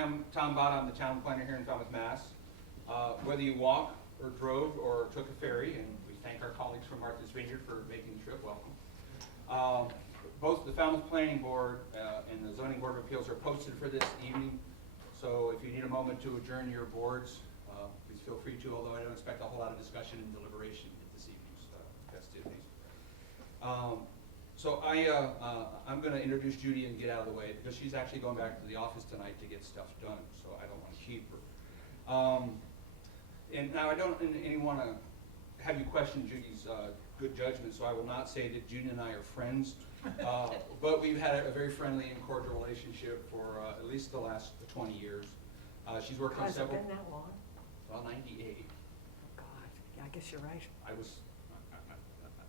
am Tom Bott. I'm the town planner here in Falmouth, Mass. Whether you walk or drove or took a ferry, and we thank our colleagues from Martha's Vineyard for making the trip, welcome. Both the Falmouth Planning Board and the Zoning Board of Appeals are posted for this evening. So if you need a moment to adjourn your boards, please feel free to, although I don't expect a whole lot of discussion and deliberation at this evening's festivities. So I'm going to introduce Judy and get out of the way because she's actually going back to the office tonight to get stuff done, so I don't want to keep her. And now I don't want to have you question Judy's good judgment, so I will not say that Judy and I are friends, but we've had a very friendly and cordial relationship for at least the last 20 years. She's worked on several. Has it been that long? Well, 98. Oh, God. Yeah, I guess you're right. I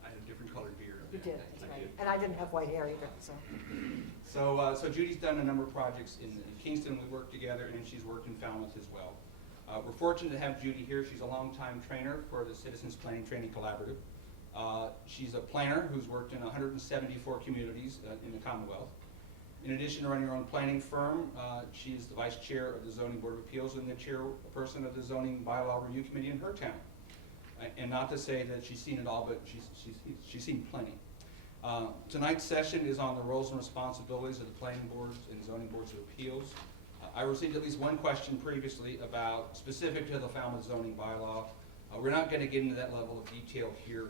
had a different colored beard. You did, that's right. Did. And I didn't have white hair either, so. So Judy's done a number of projects in Kingston. We worked together, and she's worked in Falmouth as well. We're fortunate to have Judy here. She's a longtime trainer for the Citizens Planning Training Collaborative. She's a planner who's worked in 174 communities in the Commonwealth. In addition to running her own planning firm, she's the vice chair of the Zoning Board of Appeals and the chairperson of the Zoning Bylaw Review Committee in her town. And not to say that she's seen it all, but she's seen plenty. Tonight's session is on the roles and responsibilities of the planning boards and zoning boards of appeals. I received at least one question previously about specific to the Falmouth zoning bylaw. We're not going to get into that level of detail here,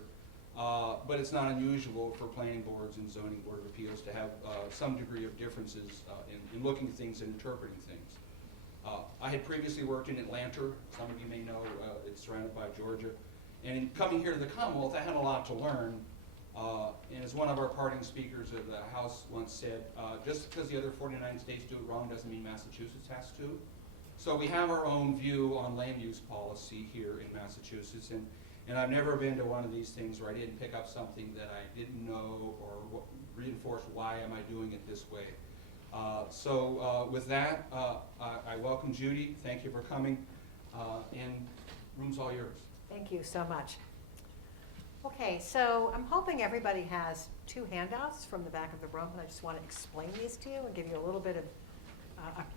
but it's not unusual for planning boards and zoning board of appeals to have some degree of differences in looking at things and interpreting things. I had previously worked in Atlanta. Some of you may know it's surrounded by Georgia. And in coming here to the Commonwealth, I had a lot to learn. And as one of our parting speakers of the House once said, just because the other 49 states do it wrong doesn't mean Massachusetts has to. So we have our own view on land use policy here in Massachusetts. And I've never been to one of these things where I didn't pick up something that I didn't know or reinforce why am I doing it this way. With that, I welcome Judy. Thank you for coming. And room's all yours. Thank you so much. Okay, so I'm hoping everybody has two handouts from the back of the room, and I just want to explain these to you and give you a little bit of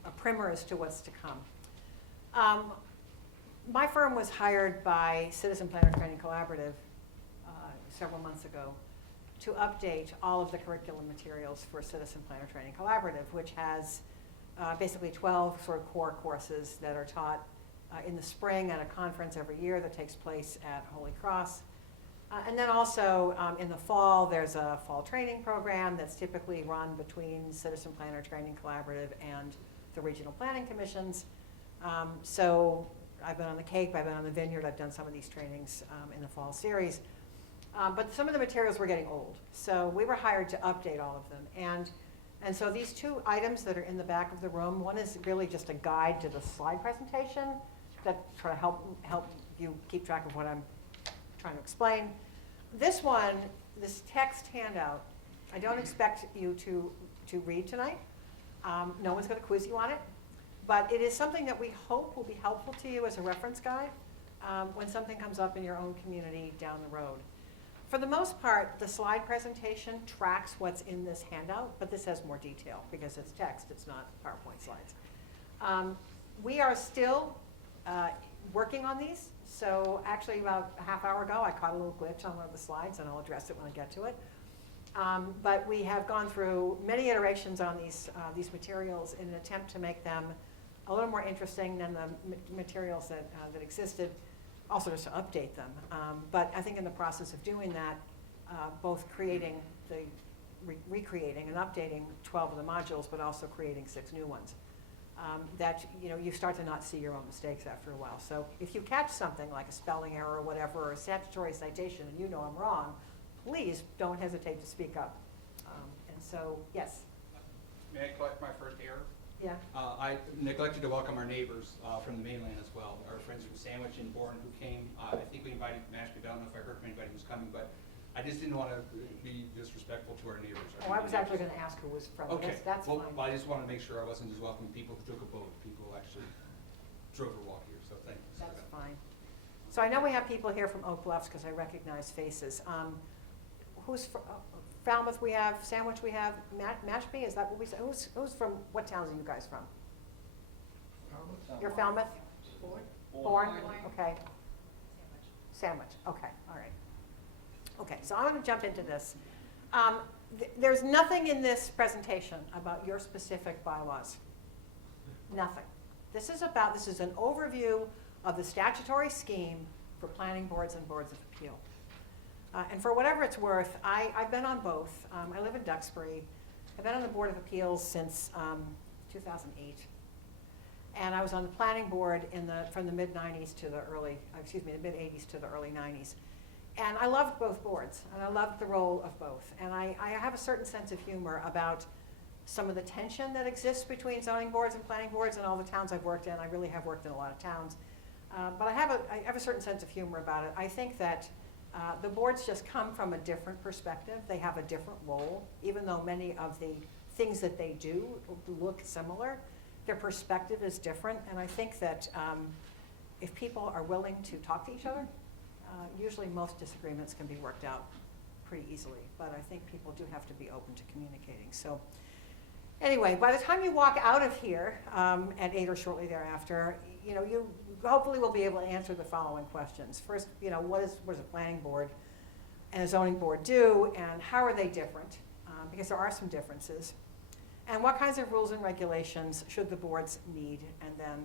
a primer as to what's to come. My firm was hired by Citizen Planner Training Collaborative several months ago to update all of the curriculum materials for Citizen Planner Training Collaborative, which has basically 12 sort of core courses that are taught in the spring at a conference every year that takes place at Holy Cross. And then also in the fall, there's a fall training program that's typically run between Citizen Planner Training Collaborative and the regional planning commissions. So I've been on the Cape, I've been on the Vineyard, I've done some of these trainings in the fall series. But some of the materials were getting old. So we were hired to update all of them. And so these two items that are in the back of the room, one is really just a guide to the slide presentation that sort of help you keep track of what I'm trying to explain. This one, this text handout, I don't expect you to read tonight. No one's going to quiz you on it, but it is something that we hope will be helpful to you as a reference guide when something comes up in your own community down the road. For the most part, the slide presentation tracks what's in this handout, but this has more detail because it's text, it's not PowerPoint slides. We are still working on these. So actually about a half hour ago, I caught a little glitch on one of the slides, and I'll address it when I get to it. But we have gone through many iterations on these materials in an attempt to make them a little more interesting than the materials that existed, also just to update them. But I think in the process of doing that, both creating recreating and updating 12 of the modules, but also creating 6 new ones. That you start to not see your own mistakes after a while. So if you catch something like a spelling error or whatever, or a statutory citation, and you know I'm wrong, please don't hesitate to speak up. And so, yes? May I collect my first error? Yeah. I neglected to welcome our neighbors from the mainland as well. Our friends from Sandwich and Bourne who came. I think we invited Mashpee, but I don't know if I heard from anybody who's coming, but I just didn't want to be disrespectful to our neighbors. I was actually going to ask who was from. Okay, that's well, fine. I just want to make sure I wasn't just welcoming people who took a boat. People who actually drove or walked here, so thank you. That's fine. So I know we have people here from Oak Bluffs because I recognize faces. Who's from Falmouth? We have Sandwich. We have Mashpee. Is that what we say? Who's from? What towns are you guys from? You're Falmouth? Bourne? Okay. Sandwich, okay, all right. Okay, so I'm going to jump into this. There's nothing in this presentation about your specific bylaws. Nothing. This is an overview of the statutory scheme for planning boards and boards of appeal. And for whatever it's worth, I've been on both. I live in Duxbury. I've been on the Board of Appeals since 2008. And I was on the planning board from the mid-90s to the mid-80s to the early 90s. And I loved both boards, and I loved the role of both. And I have a certain sense of humor about some of the tension that exists between zoning boards and planning boards in all the towns I've worked in. I really have worked in a lot of towns. But I have a certain sense of humor about it. I think that the boards just come from a different perspective. They have a different role, even though many of the things that they do look similar. Their perspective is different, and I think that if people are willing to talk to each other, usually most disagreements can be worked out pretty easily, but I think people do have to be open to communicating. So anyway, by the time you walk out of here at 8 or shortly thereafter, you hopefully will be able to answer the following questions. First, what does a planning board and a zoning board do, and how are they different? Because there are some differences. And what kinds of rules and regulations should the boards need and then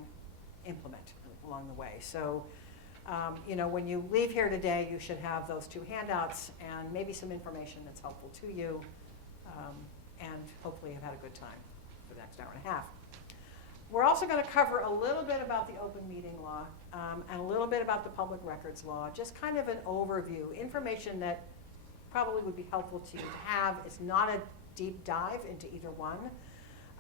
implement along the way? So, when you leave here today, you should have those 2 handouts and maybe some information that's helpful to you, and hopefully have had a good time for the next hour and a half. We're also going to cover a little bit about the open meeting law and a little bit about the public records law, just kind of an overview, information that probably would be helpful to you to have. It's not a deep dive into either one,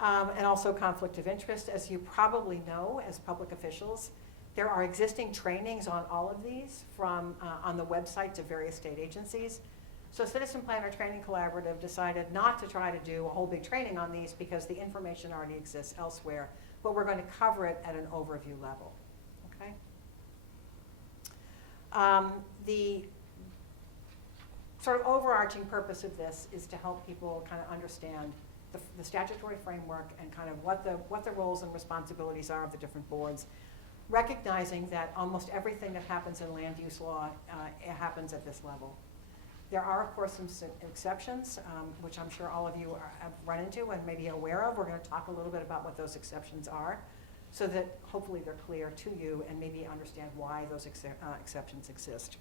and also conflict of interest. As you probably know, as public officials, there are existing trainings on all of these from on the websites of various state agencies. So Citizen Planner Training Collaborative decided not to try to do a whole big training on these because the information already exists elsewhere, but we're going to cover it at an overview level, okay? The sort of overarching purpose of this is to help people kind of understand the statutory framework and kind of what the roles and responsibilities are of the different boards, recognizing that almost everything that happens in land use law it happens at this level. There are, of course, some exceptions, which I'm sure all of you have run into and may be aware of. We're going to talk a little bit about what those exceptions are so that hopefully they're clear to you and maybe understand why those exceptions exist.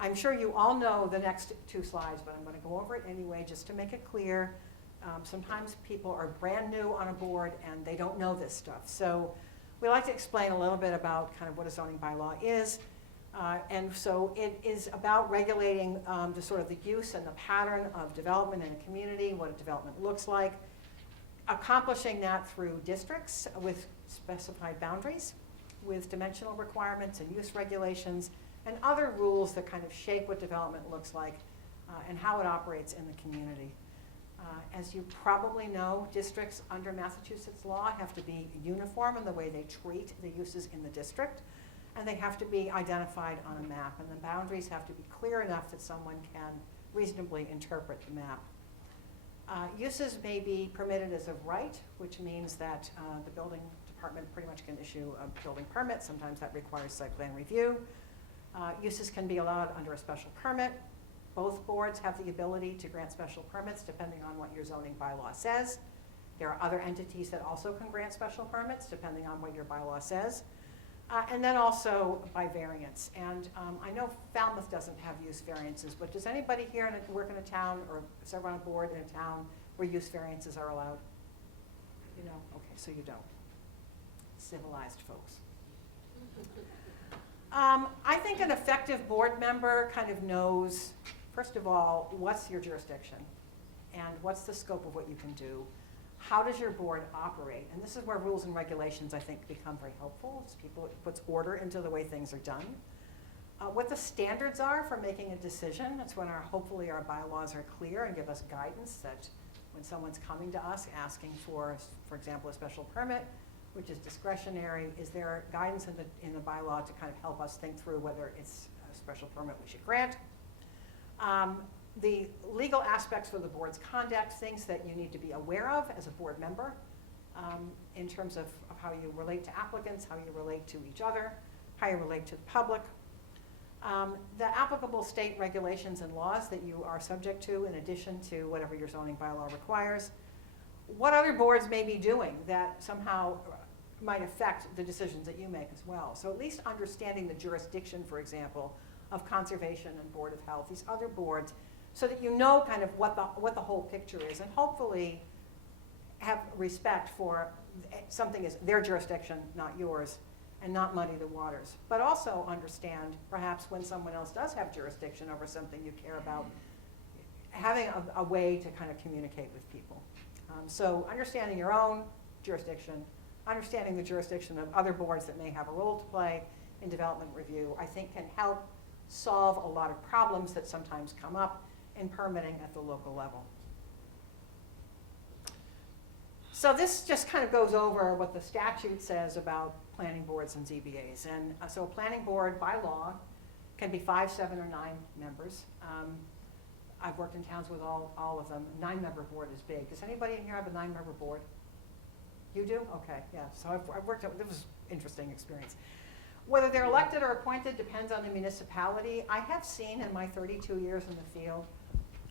I'm sure you all know the next 2 slides, but I'm going to go over it anyway just to make it clear. Sometimes people are brand new on a board and they don't know this stuff. So we like to explain a little bit about kind of what a zoning bylaw is. And so it is about regulating the sort of the use and the pattern of development in a community, what a development looks like, accomplishing that through districts with specified boundaries, with dimensional requirements and use regulations, and other rules that kind of shape what development looks like and how it operates in the community. As you probably know, districts under Massachusetts law have to be uniform in the way they treat the uses in the district, and they have to be identified on a map, and the boundaries have to be clear enough that someone can reasonably interpret the map. Uses may be permitted as of right, which means that the building department pretty much can issue a building permit. Sometimes that requires site plan review. Uses can be allowed under a special permit. Both boards have the ability to grant special permits depending on what your zoning bylaw says. There are other entities that also can grant special permits depending on what your bylaw says. And then also by variance. And I know Falmouth doesn't have use variances, but does anybody here work in a town or serve on a board in a town where use variances are allowed? You know? Okay, so you don't. Civilized folks. I think an effective board member kind of knows, first of all, what's your jurisdiction and what's the scope of what you can do. How does your board operate? And this is where rules and regulations, I think, become very helpful. It puts order into the way things are done. What the standards are for making a decision. That's when hopefully our bylaws are clear and give us guidance that when someone's coming to us asking for example, a special permit, which is discretionary, is there guidance in the bylaw to kind of help us think through whether it's a special permit we should grant. The legal aspects for the board's conduct, things that you need to be aware of as a board member in terms of how you relate to applicants, how you relate to each other, how you relate to the public. The applicable state regulations and laws that you are subject to in addition to whatever your zoning bylaw requires. What other boards may be doing that somehow might affect the decisions that you make as well. So at least understanding the jurisdiction, for example, of Conservation and Board of Health, these other boards, so that you know kind of what the whole picture is, and hopefully have respect for something is their jurisdiction, not yours, and not muddy the waters. But also understand, perhaps when someone else does have jurisdiction over something you care about, having a way to kind of communicate with people. So understanding your own jurisdiction, understanding the jurisdiction of other boards that may have a role to play in development review, I think can help solve a lot of problems that sometimes come up in permitting at the local level. So this just kind of goes over what the statute says about planning boards and ZBAs. And so a planning board by law can be 5, 7, or 9 members. I've worked in towns with all of them. A 9-member board is big. Does anybody in here have a 9-member board? You do? Okay, yeah. So I've worked out, this was an interesting experience. Whether they're elected or appointed depends on the municipality. I have seen in my 32 years in the field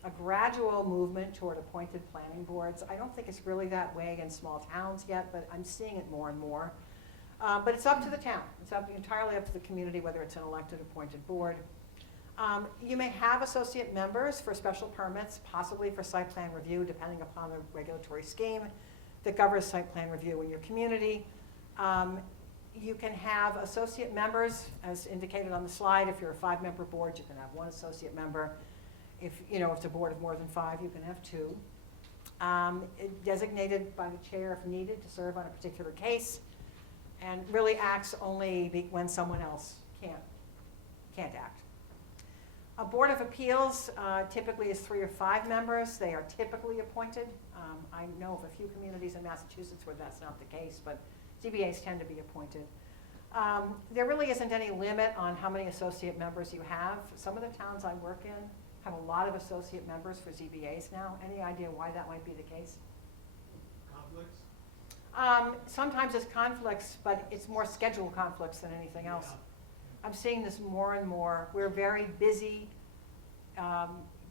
a gradual movement toward appointed planning boards. I don't think it's really that way in small towns yet, but I'm seeing it more and more. But it's up to the town. It's entirely up to the community whether it's an elected appointed board. You may have associate members for special permits, possibly for site plan review, depending upon the regulatory scheme that governs site plan review in your community. You can have associate members, as indicated on the slide. If you're a 5-member board, you can have 1 associate member. If it's a board of more than 5, you can have 2. Designated by the chair if needed to serve on a particular case, and really acts only when someone else can't act. A board of appeals typically is 3 or 5 members. They are typically appointed. I know of a few communities in Massachusetts where that's not the case, but ZBAs tend to be appointed. There really isn't any limit on how many associate members you have. Some of the towns I work in have a lot of associate members for ZBAs now. Any idea why that might be the case? Conflicts? Sometimes it's conflicts, but it's more schedule conflicts than anything else. Yeah. I'm seeing this more and more. We're very busy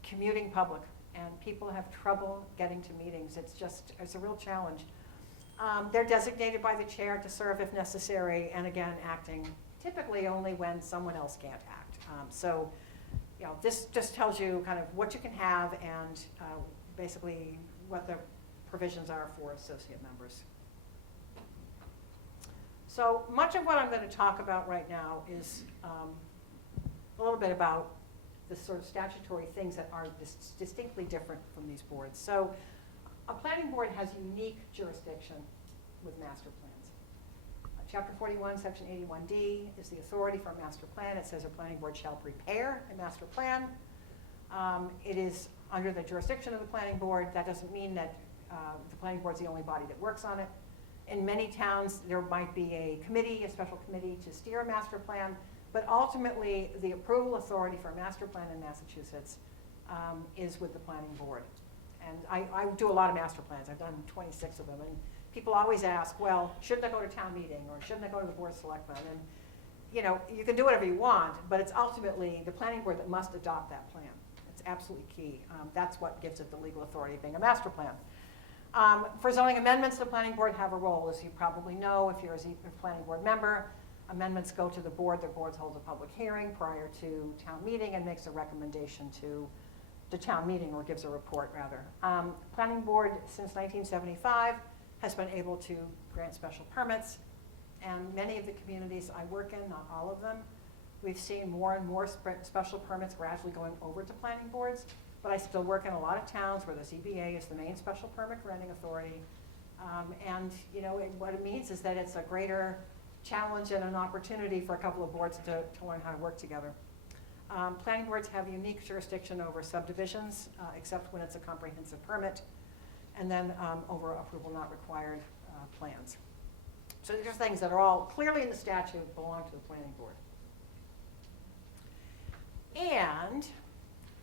commuting public, and people have trouble getting to meetings. It's a real challenge. They're designated by the chair to serve if necessary, and again, acting typically only when someone else can't act. So, this just tells you kind of what you can have and basically what the provisions are for associate members. So much of what I'm going to talk about right now is a little bit about the sort of statutory things that are distinctly different from these boards. So a planning board has unique jurisdiction with master plans. Chapter 41, Section 81D is the authority for a master plan. It says a planning board shall prepare a master plan. It is under the jurisdiction of the planning board. That doesn't mean that the planning board is the only body that works on it. In many towns, there might be a committee, a special committee to steer a master plan, but ultimately the approval authority for a master plan in Massachusetts is with the planning board. And I do a lot of master plans. I've done 26 of them. And people always ask, well, shouldn't I go to town meeting or shouldn't I go to the board of selectmen? And you can do whatever you want, but it's ultimately the planning board that must adopt that plan. It's absolutely key. That's what gives it the legal authority of being a master plan. For zoning amendments, the planning board have a role. As you probably know, if you're a planning board member, amendments go to the board holds a public hearing prior to town meeting and makes a recommendation to the town meeting, or gives a report rather. Planning board since 1975 has been able to grant special permits, and many of the communities I work in, not all of them, we've seen more and more special permits gradually going over to planning boards. But I still work in a lot of towns where the ZBA is the main special permit granting authority. What it means is that it's a greater challenge and an opportunity for a couple of boards to learn how to work together. Planning boards have unique jurisdiction over subdivisions, except when it's a comprehensive permit, and then over approval not required plans. So these are things that are all clearly in the statute, belong to the planning board. And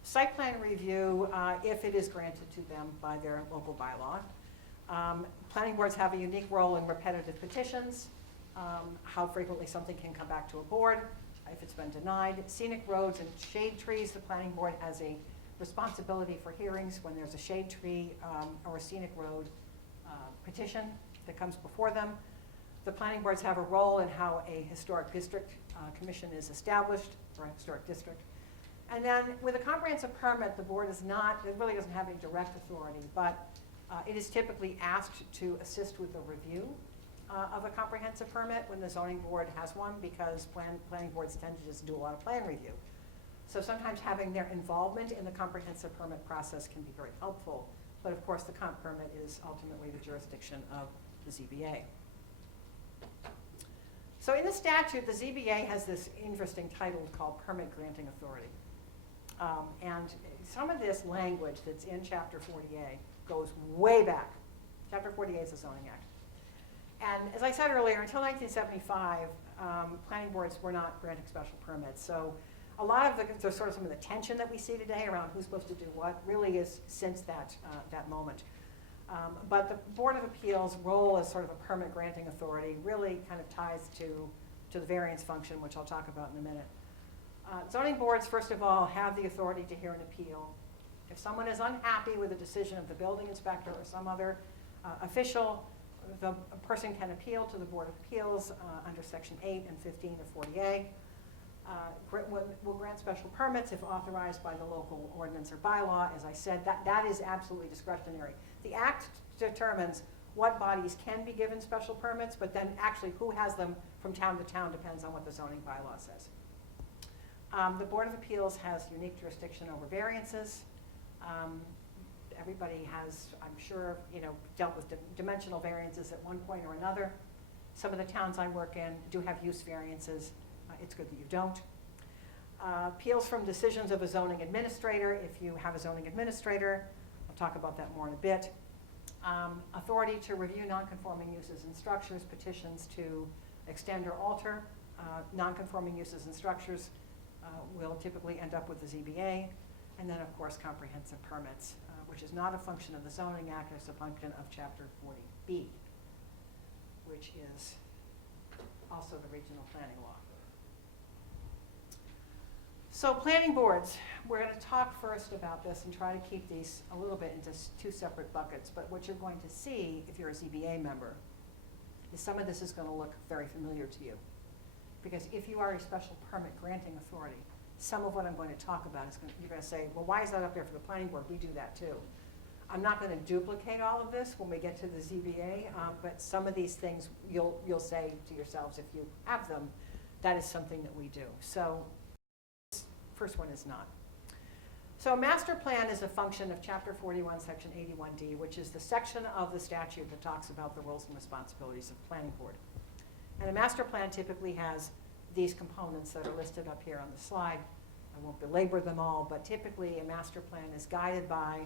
site plan review, if it is granted to them by their local bylaw, Planning boards have a unique role in repetitive petitions, how frequently something can come back to a board if it's been denied. Scenic roads and shade trees, the planning board has a responsibility for hearings when there's a shade tree or a scenic road petition that comes before them. The planning boards have a role in how a historic district commission is established, or a historic district. And then with a comprehensive permit, the board is not, it really doesn't have any direct authority, but it is typically asked to assist with the review of a comprehensive permit when the zoning board has one, because planning boards tend to just do a lot of plan review. So sometimes having their involvement in the comprehensive permit process can be very helpful, but of course the comp permit is ultimately the jurisdiction of the ZBA. So in the statute, the ZBA has this interesting title called Permit Granting Authority. And some of this language that's in Chapter 40A goes way back. Chapter 40A is the Zoning Act. And as I said earlier, until 1975, planning boards were not granting special permits. So a lot of the sort of some of the tension that we see today around who's supposed to do what really is since that moment. But the Board of Appeals' role as sort of a permit granting authority really kind of ties to the variance function, which I'll talk about in a minute. Zoning boards, first of all, have the authority to hear an appeal. If someone is unhappy with a decision of the building inspector or some other official, a person can appeal to the Board of Appeals under Section 8 and 15 of 40A. Will grant special permits if authorized by the local ordinance or bylaw. As I said, that is absolutely discretionary. The Act determines what bodies can be given special permits, but then actually who has them from town to town depends on what the zoning bylaw says. The Board of Appeals has unique jurisdiction over variances. Everybody has, I'm sure, dealt with dimensional variances at one point or another. Some of the towns I work in do have use variances. It's good that you don't. Appeals from decisions of a zoning administrator, if you have a zoning administrator. I'll talk about that more in a bit. Authority to review nonconforming uses and structures, petitions to extend or alter nonconforming uses and structures will typically end up with the ZBA. And then, of course, comprehensive permits, which is not a function of the Zoning Act, it's a function of Chapter 40B, which is also the regional planning law. So planning boards, we're going to talk first about this and try to keep these a little bit into two separate buckets, but what you're going to see if you're a ZBA member is some of this is going to look very familiar to you. Because if you are a special permit granting authority, some of what I'm going to talk about is you're going to say, well, why is that up there for the planning board? We do that too. I'm not going to duplicate all of this when we get to the ZBA, but some of these things you'll say to yourselves if you have them, that is something that we do. So this first one is not. So master plan is a function of Chapter 41, Section 81D, which is the section of the statute that talks about the roles and responsibilities of planning board. And a master plan typically has these components that are listed up here on the slide. I won't belabor them all, but typically a master plan is guided by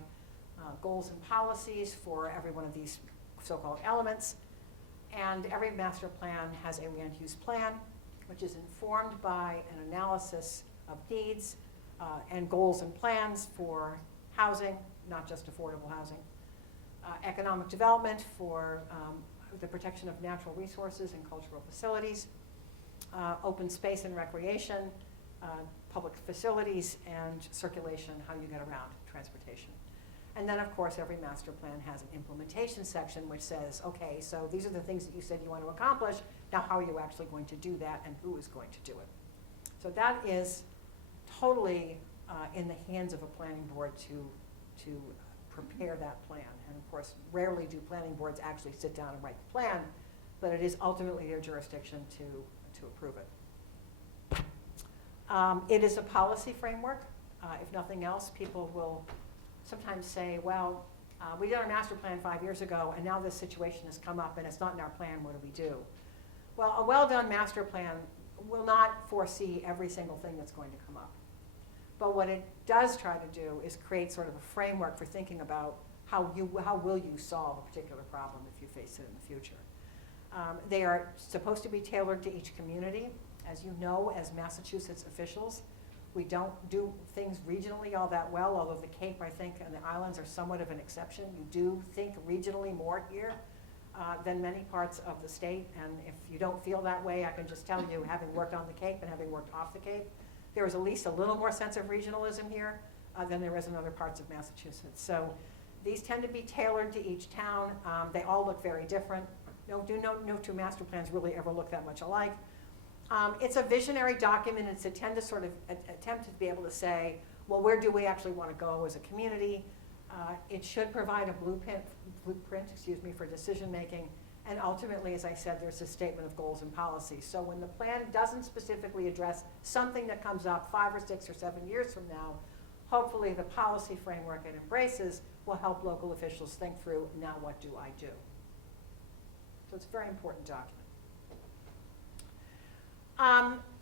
goals and policies for every one of these so-called elements. And every master plan has a land use plan, which is informed by an analysis of needs and goals and plans for housing, not just affordable housing, economic development for the protection of natural resources and cultural facilities, open space and recreation, public facilities, and circulation, how you get around, transportation. And then, of course, every master plan has an implementation section which says, okay, so these are the things that you said you want to accomplish. Now, how are you actually going to do that, and who is going to do it? So that is totally in the hands of a planning board to prepare that plan. And of course, rarely do planning boards actually sit down and write the plan, but it is ultimately their jurisdiction to approve it. It is a policy framework. If nothing else, people will sometimes say, well, we did our master plan 5 years ago, and now this situation has come up, and it's not in our plan, what do we do? Well, a well-done master plan will not foresee every single thing that's going to come up. But what it does try to do is create sort of a framework for thinking about how will you solve a particular problem if you face it in the future. They are supposed to be tailored to each community. As you know, as Massachusetts officials, We don't do things regionally all that well, although the Cape, I think, and the islands are somewhat of an exception. You do think regionally more here than many parts of the state. And if you don't feel that way, I can just tell you, having worked on the Cape and having worked off the Cape, there is at least a little more sense of regionalism here than there is in other parts of Massachusetts. So these tend to be tailored to each town. They all look very different. No two master plans really ever look that much alike. It's a visionary document. It's attempt to be able to say, well, where do we actually want to go as a community? It should provide a blueprint, for decision making. And ultimately, as I said, there's a statement of goals and policies. So when the plan doesn't specifically address something that comes up 5 or 6 or 7 years from now, hopefully the policy framework it embraces will help local officials think through, now what do I do? So it's a very important document.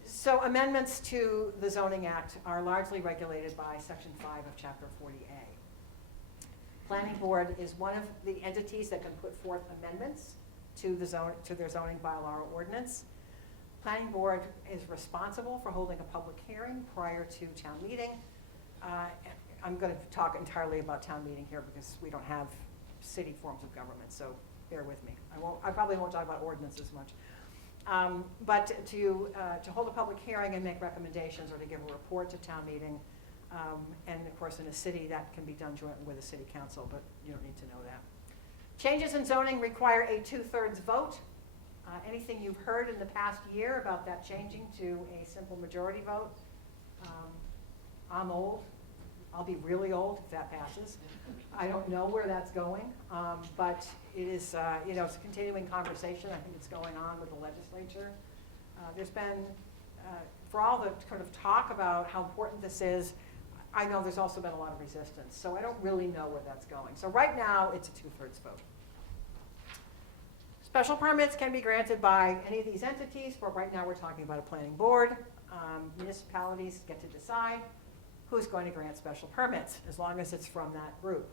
So amendments to the Zoning Act are largely regulated by Section 5 of Chapter 40A. Planning Board is one of the entities that can put forth amendments to their zoning bylaw or ordinance. Planning Board is responsible for holding a public hearing prior to town meeting. I'm going to talk entirely about town meeting here because we don't have city forms of government, so bear with me. I probably won't talk about ordinance as much. But to hold a public hearing and make recommendations or to give a report to town meeting, and of course in a city that can be done jointly with a city council, but you don't need to know that. Changes in zoning require a 2/3 vote. Anything you've heard in the past year about that changing to a simple majority vote, I'm old. I'll be really old if that passes. I don't know where that's going, but it is, it's a continuing conversation. I think it's going on with the legislature. There's been, for all the kind of talk about how important this is, I know there's also been a lot of resistance. So I don't really know where that's going. So right now, it's a 2/3 vote. Special permits can be granted by any of these entities, but right now we're talking about a planning board. Municipalities get to decide who's going to grant special permits, as long as it's from that group.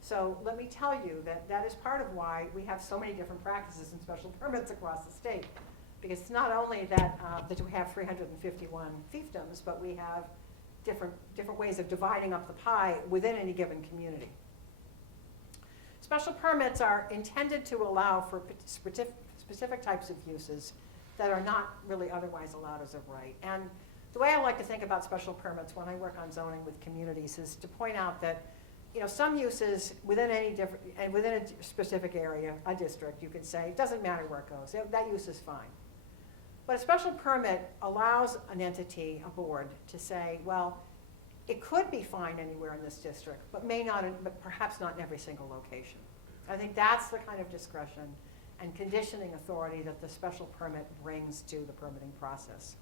So let me tell you that is part of why we have so many different practices and special permits across the state. Because it's not only that we have 351 fiefdoms, but we have different ways of dividing up the pie within any given community. Special permits are intended to allow for specific types of uses that are not really otherwise allowed as of right. And the way I like to think about special permits when I work on zoning with communities is to point out that, some uses within within a specific area, a district, you could say, it doesn't matter where it goes, that use is fine. But a special permit allows an entity, a board, to say, well, it could be fine anywhere in this district, but perhaps not in every single location. I think that's the kind of discretion and conditioning authority that the special permit brings to the permitting process.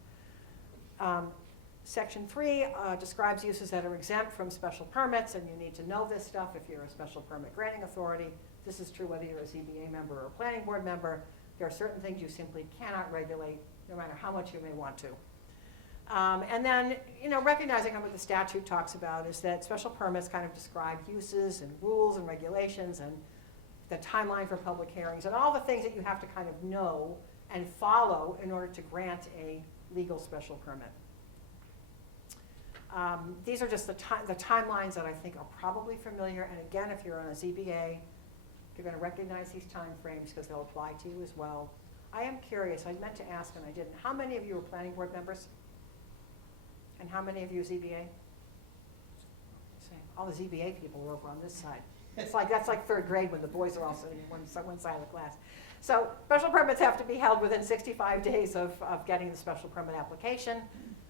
Section 3 describes uses that are exempt from special permits, and you need to know this stuff if you're a special permit granting authority. This is true whether you're a ZBA member or a planning board member. There are certain things you simply cannot regulate, no matter how much you may want to. And then, recognizing what the statute talks about is that special permits kind of describe uses and rules and regulations and the timeline for public hearings and all the things that you have to kind of know and follow in order to grant a legal special permit. These are just the timelines that I think are probably familiar. And again, if you're on a ZBA, you're going to recognize these time frames because they'll apply to you as well. I am curious, I meant to ask and I didn't. How many of you are planning board members? And how many of you are ZBA? All the ZBA people are over on this side. That's like 3rd grade when the boys are all sitting on one side of the class. So special permits have to be held within 65 days of getting the special permit application.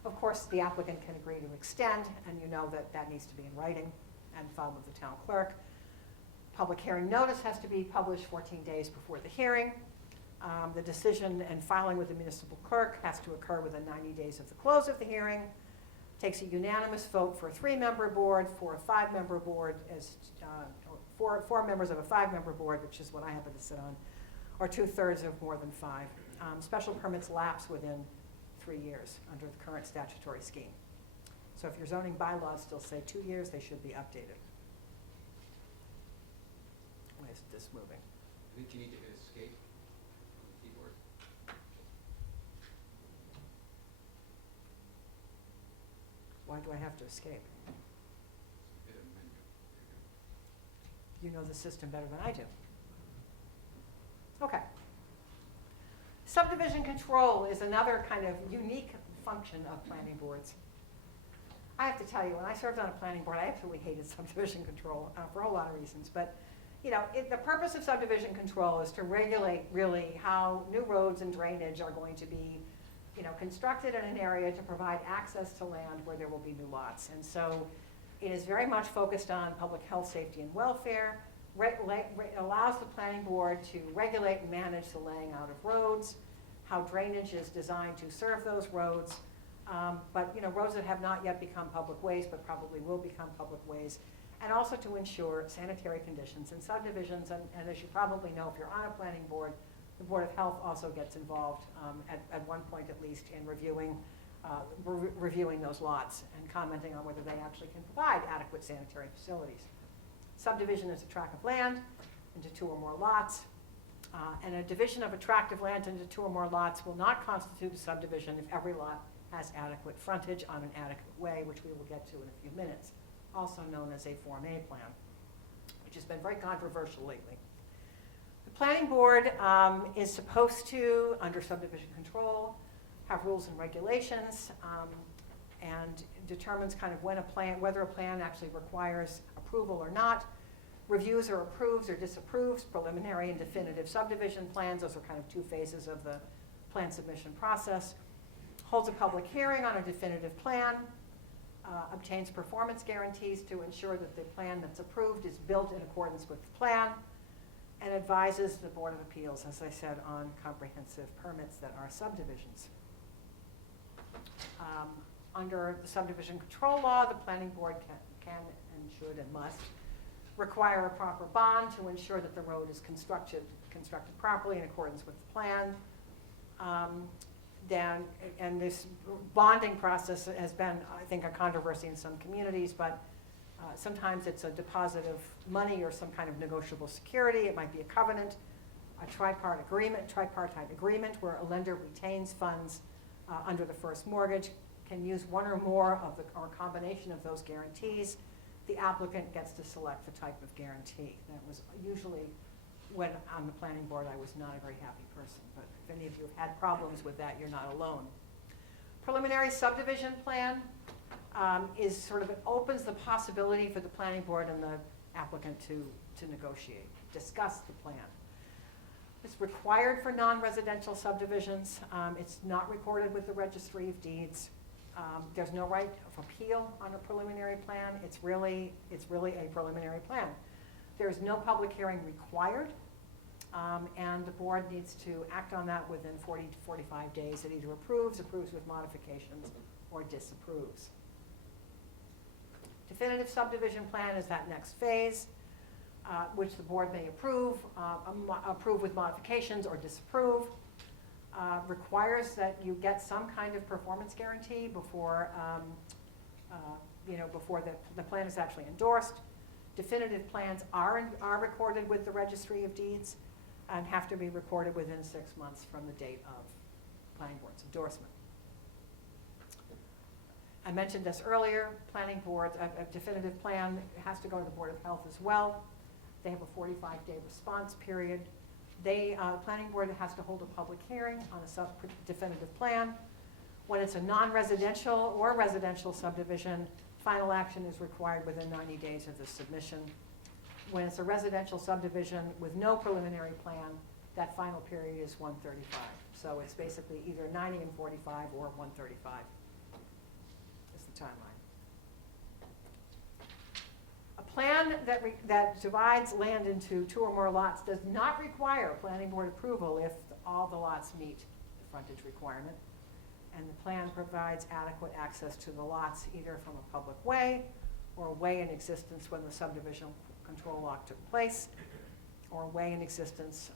Of course, the applicant can agree to extend, and you know that needs to be in writing and filed with the town clerk. Public hearing notice has to be published 14 days before the hearing. The decision and filing with the municipal clerk has to occur within 90 days of the close of the hearing. Takes a unanimous vote for a 3-member board, for a 5-member board, four members of a 5-member board, which is what I happen to sit on, or 2/3 of more than 5. Special permits lapse within 3 years under the current statutory scheme. So if your zoning bylaws still say 2 years, they should be updated. Why is this moving? I think you need to hit escape on the keyboard. Why do I have to escape? You know the system better than I do. Okay. Subdivision control is another kind of unique function of planning boards. I have to tell you, when I served on a planning board, I absolutely hated subdivision control for a whole lot of reasons. But you know, the purpose of subdivision control is to regulate really how new roads and drainage are going to be, you know, constructed in an area to provide access to land where there will be new lots. And so it is very much focused on public health, safety, and welfare. Allows the planning board to regulate and manage the laying out of roads, how drainage is designed to serve those roads. But you know, roads that have not yet become public ways, but probably will become public ways. And also to ensure sanitary conditions in subdivisions. And as you probably know, if you're on a planning board, the Board of Health also gets involved at one point at least in reviewing those lots and commenting on whether they actually can provide adequate sanitary facilities. Subdivision is a tract of land into 2 or more lots. And a division of a tract of land into 2 or more lots will not constitute a subdivision if every lot has adequate frontage on an adequate way, which we will get to in a few minutes, also known as a Form A plan, which has been very controversial lately. The planning board is supposed to, under subdivision control, have rules and regulations and determines kind of whether a plan actually requires approval or not, reviews or approves or disapproves preliminary and definitive subdivision plans. Those are kind of 2 phases of the plan submission process. Holds a public hearing on a definitive plan, obtains performance guarantees to ensure that the plan that's approved is built in accordance with the plan, and advises the Board of Appeals, as I said, on comprehensive permits that are subdivisions. Under the subdivision control law, the planning board can and should and must require a proper bond to ensure that the road is constructed properly in accordance with the plan. And this bonding process has been, I think, a controversy in some communities, but sometimes it's a deposit of money or some kind of negotiable security. It might be a covenant, a tripartite agreement where a lender retains funds under the first mortgage, can use one or more of or a combination of those guarantees. The applicant gets to select the type of guarantee. That was usually, when on the planning board, I was not a very happy person, but if any of you have had problems with that, you're not alone. Preliminary subdivision plan is sort of, it opens the possibility for the planning board and the applicant to negotiate, discuss the plan. It's required for non-residential subdivisions. It's not recorded with the Registry of Deeds. There's no right of appeal on a preliminary plan. It's really a preliminary plan. There's no public hearing required, and the board needs to act on that within 40 to 45 days. It either approves with modifications, or disapproves. Definitive subdivision plan is that next phase, which the board may approve with modifications, or disapprove. Requires that you get some kind of performance guarantee before the plan is actually endorsed. Definitive plans are recorded with the Registry of Deeds and have to be recorded within 6 months from the date of planning board's endorsement. I mentioned this earlier, planning board, a definitive plan has to go to the Board of Health as well. They have a 45-day response period. The planning board has to hold a public hearing on a definitive plan. When it's a non-residential or residential subdivision, final action is required within 90 days of the submission. When it's a residential subdivision with no preliminary plan, that final period is 135. So it's basically either 90 and 45 or 135 is the timeline. A plan that divides land into 2 or more lots does not require planning board approval if all the lots meet the frontage requirement. And the plan provides adequate access to the lots either from a public way or a way in existence when the subdivision control law took place, or a way in existence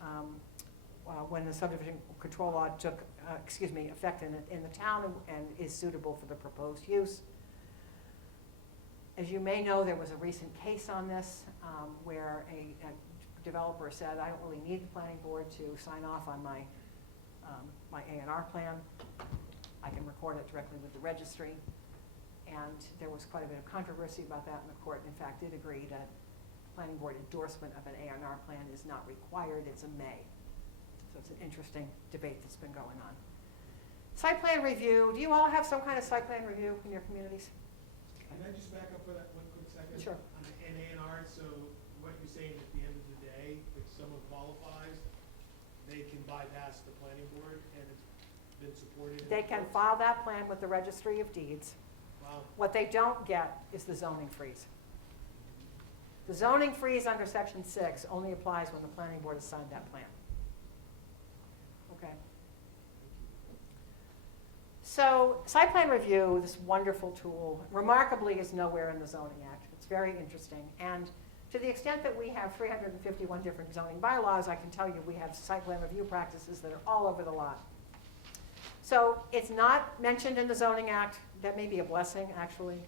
when the subdivision control law took effect in the town and is suitable for the proposed use. As you may know, there was a recent case on this where a developer said, I don't really need the planning board to sign off on my A&R plan. I can record it directly with the registry. And there was quite a bit of controversy about that, and the court, in fact, did agree that planning board endorsement of an A&R plan is not required, it's a may. So it's an interesting debate that's been going on. Site plan review, do you all have some kind of site plan review in your communities? Can I just back up for that one quick second? Sure. On the A&R, so what you're saying at the end of the day, if someone qualifies, they can bypass the planning board and it's been supported? in They the can courts? file that plan with the Registry of Deeds. Wow. What they don't get is the zoning freeze. The zoning freeze under section 6 only applies when the planning board has signed that plan. Okay. So site plan review, this wonderful tool, remarkably is nowhere in the zoning act. It's very interesting. And to the extent that we have 351 different zoning bylaws, I can tell you we have site plan review practices that are all over the lot. So it's not mentioned in the zoning act. That may be a blessing, actually.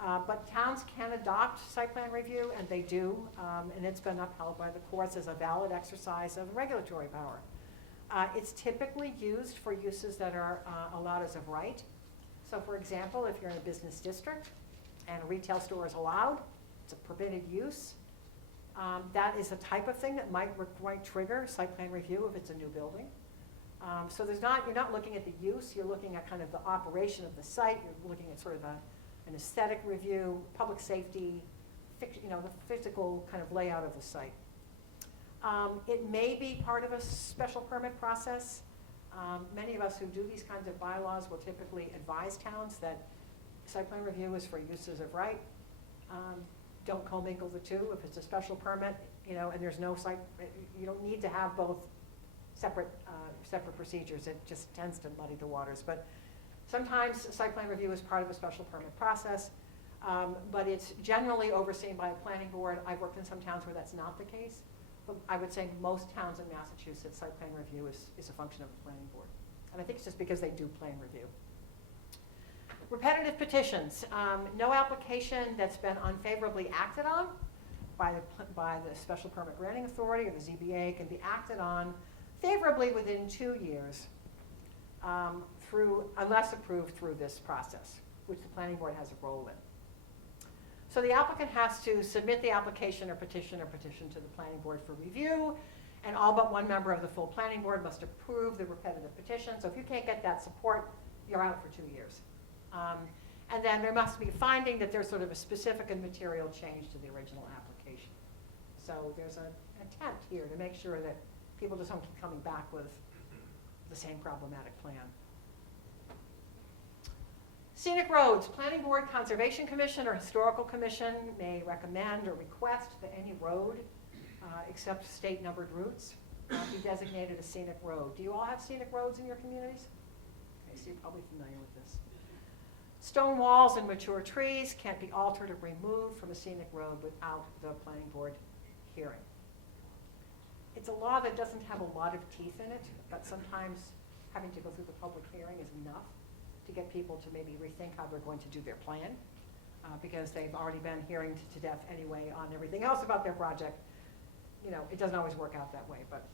But towns can adopt site plan review, and they do, and it's been upheld by the courts as a valid exercise of regulatory power. It's typically used for uses that are allowed as of right. So for example, if you're in a business district and a retail store is allowed, it's a permitted use, that is a type of thing that might trigger site plan review if it's a new building. So you're not looking at the use, you're looking at kind of the operation of the site, you're looking at sort of an aesthetic review, public safety, the physical kind of layout of the site. It may be part of a special permit process. Many of us who do these kinds of bylaws will typically advise towns that site plan review is for uses of right. Don't commingle the two. If it's a special permit, and there's no site, you don't need to have both separate procedures. It just tends to muddy the waters. But sometimes site plan review is part of a special permit process, but it's generally overseen by a planning board. I've worked in some towns where that's not the case. But I would say most towns in Massachusetts, site plan review is a function of the planning board. And I think it's just because they do plan review. Repetitive petitions. No application that's been unfavorably acted on by the Special Permit Granting Authority or the ZBA can be acted on favorably within 2 years unless approved through this process, which the planning board has a role in. So the applicant has to submit the application or petition to the planning board for review, and all but one member of the full planning board must approve the repetitive petition. So if you can't get that support, you're out for 2 years. And then there must be a finding that there's sort of a specific and material change to the original application. So there's an attempt here to make sure that people just don't keep coming back with the same problematic plan. Scenic Roads, Planning Board, Conservation Commission, or Historical Commission may recommend or request that any road, except state numbered routes, be designated a scenic road. Do you all have scenic roads in your communities? Okay, so you're probably familiar with this. Stone walls and mature trees can't be altered or removed from a scenic road without the planning board hearing. It's a law that doesn't have a lot of teeth in it, but sometimes having to go through the public hearing is enough to get people to maybe rethink how they're going to do their plan, because they've already been hearing to death anyway on everything else about their project. It doesn't always work out that way. But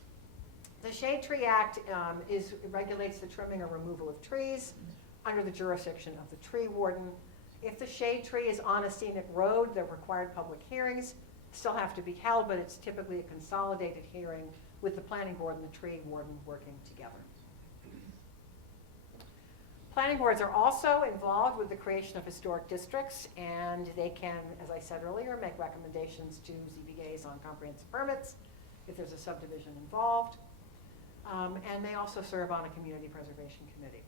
the Shade Tree Act regulates the trimming or removal of trees under the jurisdiction of the tree warden. If the shade tree is on a scenic road, the required public hearings still have to be held, but it's typically a consolidated hearing with the planning board and the tree warden working together. Planning boards are also involved with the creation of historic districts, and they can, as I said earlier, make recommendations to ZBAs on comprehensive permits if there's a subdivision involved, and they also serve on a community preservation committee.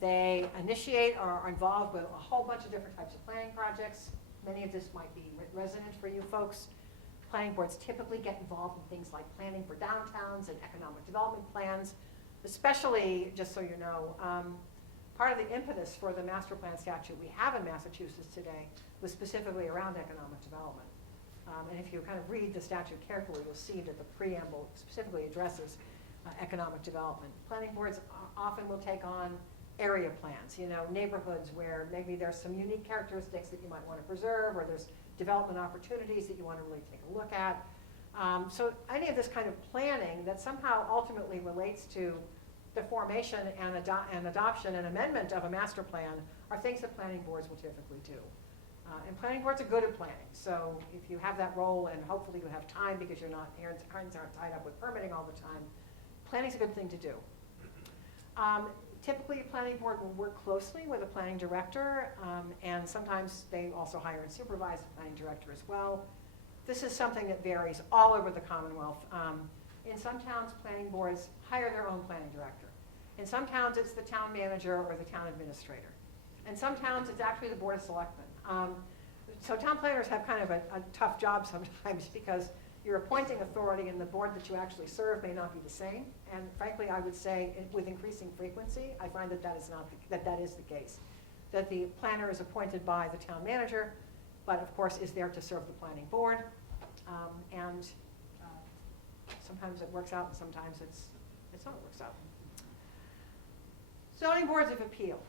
They initiate or are involved with a whole bunch of different types of planning projects. Many of this might be resonant for you folks. Planning boards typically get involved in things like planning for downtowns and economic development plans, especially, just so you know, part of the impetus for the master plan statute we have in Massachusetts today was specifically around economic development. And if you kind of read the statute carefully, you'll see that the preamble specifically addresses economic development. Planning boards often will take on area plans, neighborhoods where maybe there's some unique characteristics that you might want to preserve, or there's development opportunities that you want to really take a look at. So any of this kind of planning that somehow ultimately relates to the formation and adoption and amendment of a master plan are things that planning boards will typically do. And planning boards are good at planning, so if you have that role and hopefully you have time because your hands aren't tied up with permitting all the time, planning's a good thing to do. Typically, a planning board will work closely with a planning director, and sometimes they also hire and supervise the planning director as well. This is something that varies all over the Commonwealth. In some towns, planning boards hire their own planning director. In some towns, it's the town manager or the town administrator. In some towns, it's actually the board of selectmen. So town planners have kind of a tough job sometimes because your appointing authority and the board that you actually serve may not be the same. And frankly, I would say with increasing frequency, I find that that is the case. That the planner is appointed by the town manager, but of course is there to serve the planning board. Sometimes it works out and sometimes it's not works out. Zoning boards of appeal.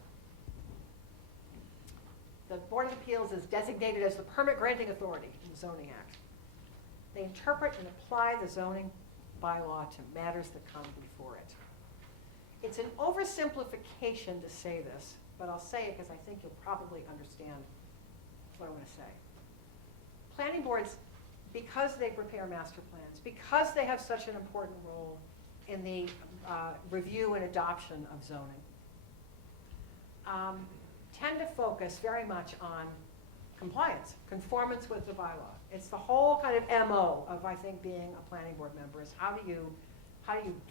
The Board of Appeals is designated as the permit granting authority in the Zoning Act. They interpret and apply the zoning bylaw to matters that come before it. It's an oversimplification to say this, but I'll say it because I think you'll probably understand what I want to say. Planning boards, because they prepare master plans, because they have such an important role in the review and adoption of zoning, tend to focus very much on compliance, conformance with the bylaw. It's the whole kind of MO of, I think, being a planning board member is how do you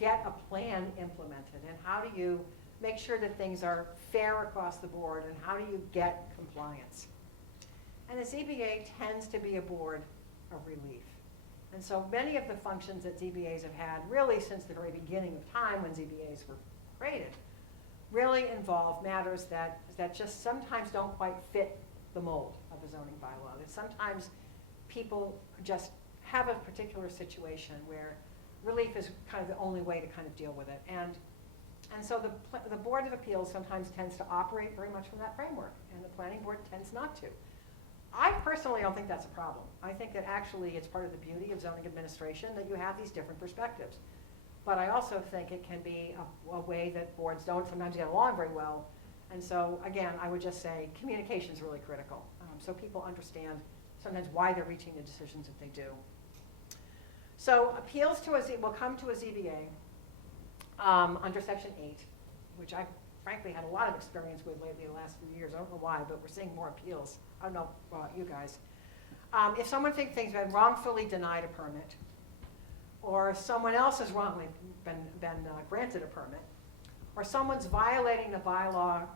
get a plan implemented and how do you make sure that things are fair across the board and how do you get compliance. And the ZBA tends to be a board of relief. And so many of the functions that ZBAs have had really since the very beginning of time when ZBAs were created really involve matters that just sometimes don't quite fit the mold of a zoning bylaw. That sometimes people just have a particular situation where relief is kind of the only way to kind of deal with it. And so the Board of Appeals sometimes tends to operate very much from that framework, and the planning board tends not to. I personally don't think that's a problem. I think that actually it's part of the beauty of zoning administration that you have these different perspectives. But I also think it can be a way that boards don't sometimes get along very well. And so, again, I would just say communication is really critical. So people understand sometimes why they're reaching the decisions that they do. So appeals to will come to a ZBA under Section 8, which I've frankly had a lot of experience with lately the last few years. I don't know why, but we're seeing more appeals. I don't know about you guys. If someone thinks they've been wrongfully denied a permit, or someone else has wrongly been granted a permit, or someone's violating the bylaw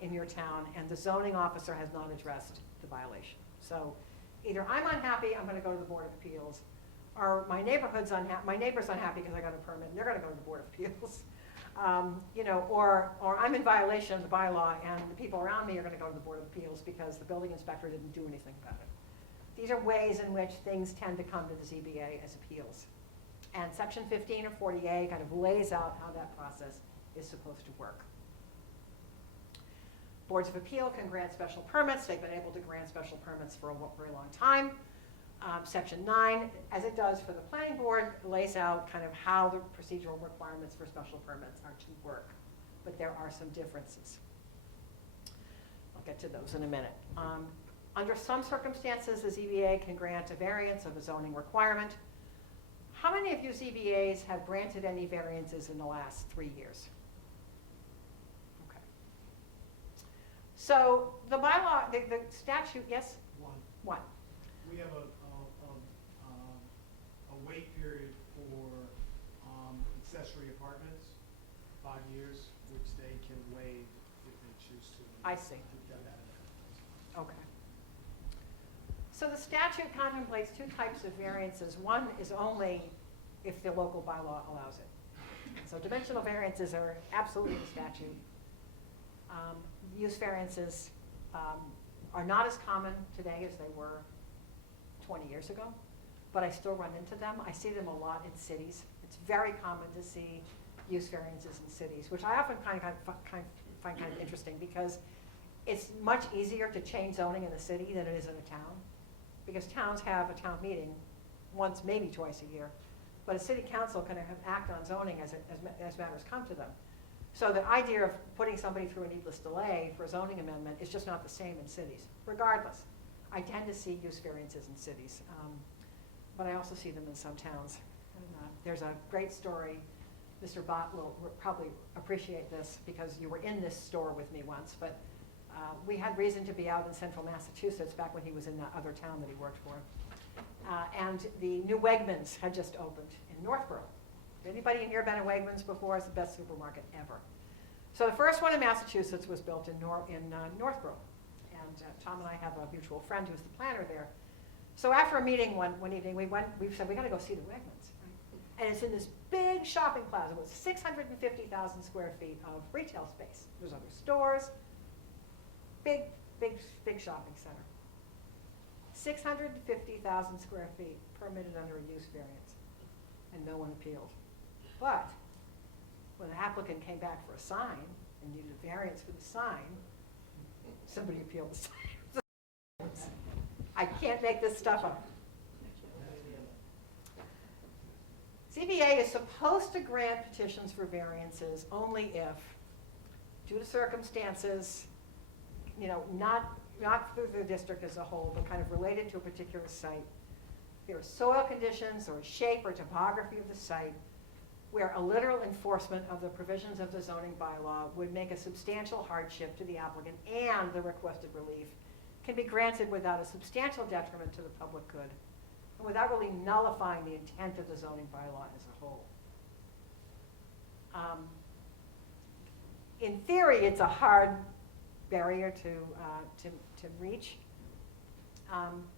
in your town and the zoning officer has not addressed the violation. So either I'm unhappy, I'm going to go to the Board of Appeals, or my neighbor's unhappy because I got a permit and they're going to go to the Board of Appeals. Or I'm in violation of the bylaw and the people around me are going to go to the Board of Appeals because the building inspector didn't do anything about it. These are ways in which things tend to come to the ZBA as appeals. And Section 15 of 40A kind of lays out how that process is supposed to work. Boards of Appeal can grant special permits. They've been able to grant special permits for a very long time. Section 9, as it does for the planning board, lays out kind of how the procedural requirements for special permits are to work. But there are some differences. I'll get to those in a minute. Under some circumstances, the ZBA can grant a variance of a zoning requirement. How many of you ZBAs have granted any variances in the last 3 years? Okay. So the bylaw, the statute, yes? One. We have a wait period for accessory apartments, 5 years, which they can waive if they choose to. I see. We've done that in a couple places. Okay. So the statute contemplates two types of variances. One is only if the local bylaw allows it. So dimensional variances are absolutely the statute. Use variances are not as common today as they were 20 years ago, but I still run into them. I see them a lot in cities. It's very common to see use variances in cities, which I often find kind of interesting because it's much easier to change zoning in a city than it is in a town, because towns have a town meeting once, maybe twice a year, but a city council can act on zoning as matters come to them. So the idea of putting somebody through a needless delay for a zoning amendment is just not the same in cities, regardless. I tend to see use variances in cities, but I also see them in some towns. And, there's a great story. Mr. Bott will probably appreciate this because you were in this store with me once, but we had reason to be out in central Massachusetts back when he was in that other town that he worked for. And the new Wegmans had just opened in Northborough. Anybody in here been in Wegmans before? It's the best supermarket ever. So the first one in Massachusetts was built in Northborough. And Tom and I have a mutual friend who's the planner there. So after a meeting one evening, we said, we gotta go see the Wegmans. Right? And it's in this big shopping plaza with 650,000 square feet of retail space. There's other stores, big shopping center. 650,000 square feet permitted under a use variance, and no one appealed. But when the applicant came back for a sign and needed a variance for the sign, somebody appealed the sign. I can't make this stuff up. ZBA is supposed to grant petitions for variances only if, due to circumstances, not through the district as a whole, but kind of related to a particular site, there are soil conditions or shape or topography of the site where a literal enforcement of the provisions of the zoning bylaw would make a substantial hardship to the applicant and the requested relief can be granted without a substantial detriment to the public good and without really nullifying the intent of the zoning bylaw as a whole. In theory, it's a hard barrier to reach,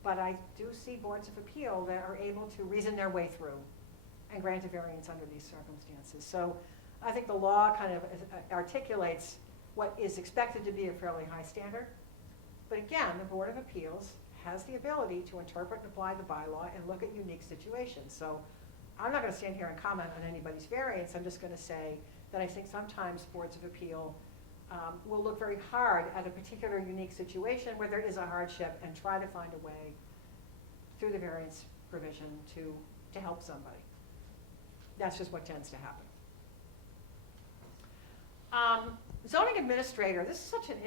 but I do see boards of appeal that are able to reason their way through and grant a variance under these circumstances. So I think the law kind of articulates what is expected to be a fairly high standard. But again, the Board of Appeals has the ability to interpret and apply the bylaw and look at unique situations. So I'm not going to stand here and comment on anybody's variance. I'm just going to say that I think sometimes boards of appeal will look very hard at a particular unique situation where there is a hardship and try to find a way through the variance provision to help somebody. That's just what tends to happen. Zoning administrator, this is such an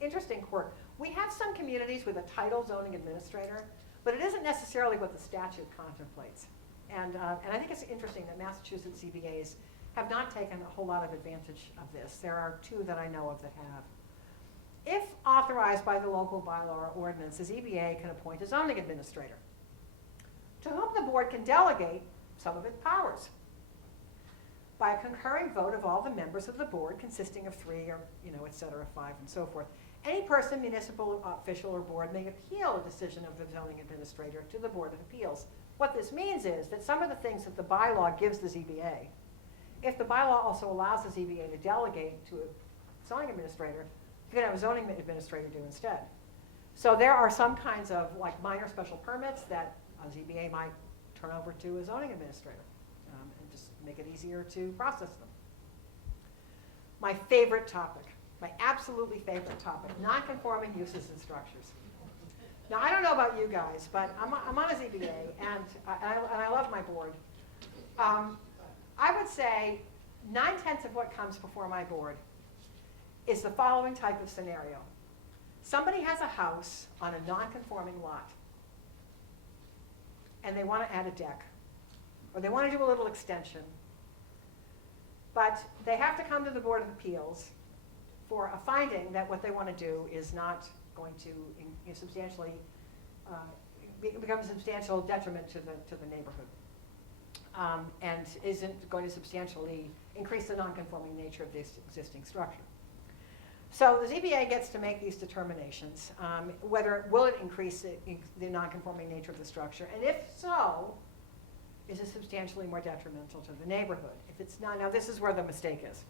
interesting quirk. We have some communities with a title zoning administrator, but it isn't necessarily what the statute contemplates. And I think it's interesting that Massachusetts CBAs have not taken a whole lot of advantage of this. There are two that I know of that have. If authorized by the local bylaw or ordinance, the ZBA can appoint a zoning administrator to whom the board can delegate some of its powers by a concurring vote of all the members of the board consisting of 3 or, et cetera, 5 and so forth. Any person, municipal official or board may appeal a decision of the zoning administrator to the Board of Appeals. What this means is that some of the things that the bylaw gives the ZBA, if the bylaw also allows the ZBA to delegate to a zoning administrator, you can have a zoning administrator do instead. So there are some kinds of minor special permits that a ZBA might turn over to a zoning administrator and just make it easier to process them. My favorite topic, my absolutely favorite topic, non-conforming uses and structures. Now, I don't know about you guys, but I'm on a ZBA, and I love my board. I would say 9/10 of what comes before my board is the following type of scenario. Somebody has a house on a non-conforming lot, and they want to add a deck, or they want to do a little extension, but they have to come to the Board of Appeals for a finding that what they want to do is not going to substantially become a substantial detriment to the neighborhood, and isn't going to substantially increase the non-conforming nature of this existing structure. So the ZBA gets to make these determinations, will it increase the non-conforming nature of the structure, and if so, is it substantially more detrimental to the neighborhood? If it's not, now this is where the mistake is.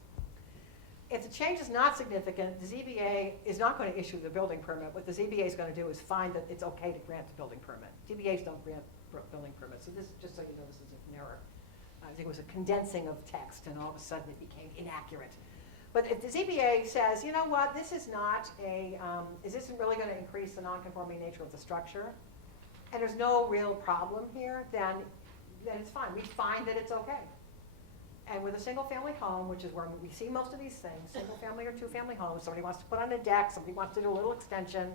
If the change is not significant, the ZBA is not going to issue the building permit. What the ZBA is going to do is find that it's okay to grant the building permit. ZBAs don't grant building permits, so this, just so you know, this is an error. I think it was a condensing of text, and all of a sudden it became inaccurate. But if the ZBA says, you know what, this is not this isn't really going to increase the non-conforming nature of the structure, and there's no real problem here, then it's fine. We find that it's okay. And with a single-family home, which is where we see most of these things, single-family or two-family homes, somebody wants to put on a deck, somebody wants to do a little extension,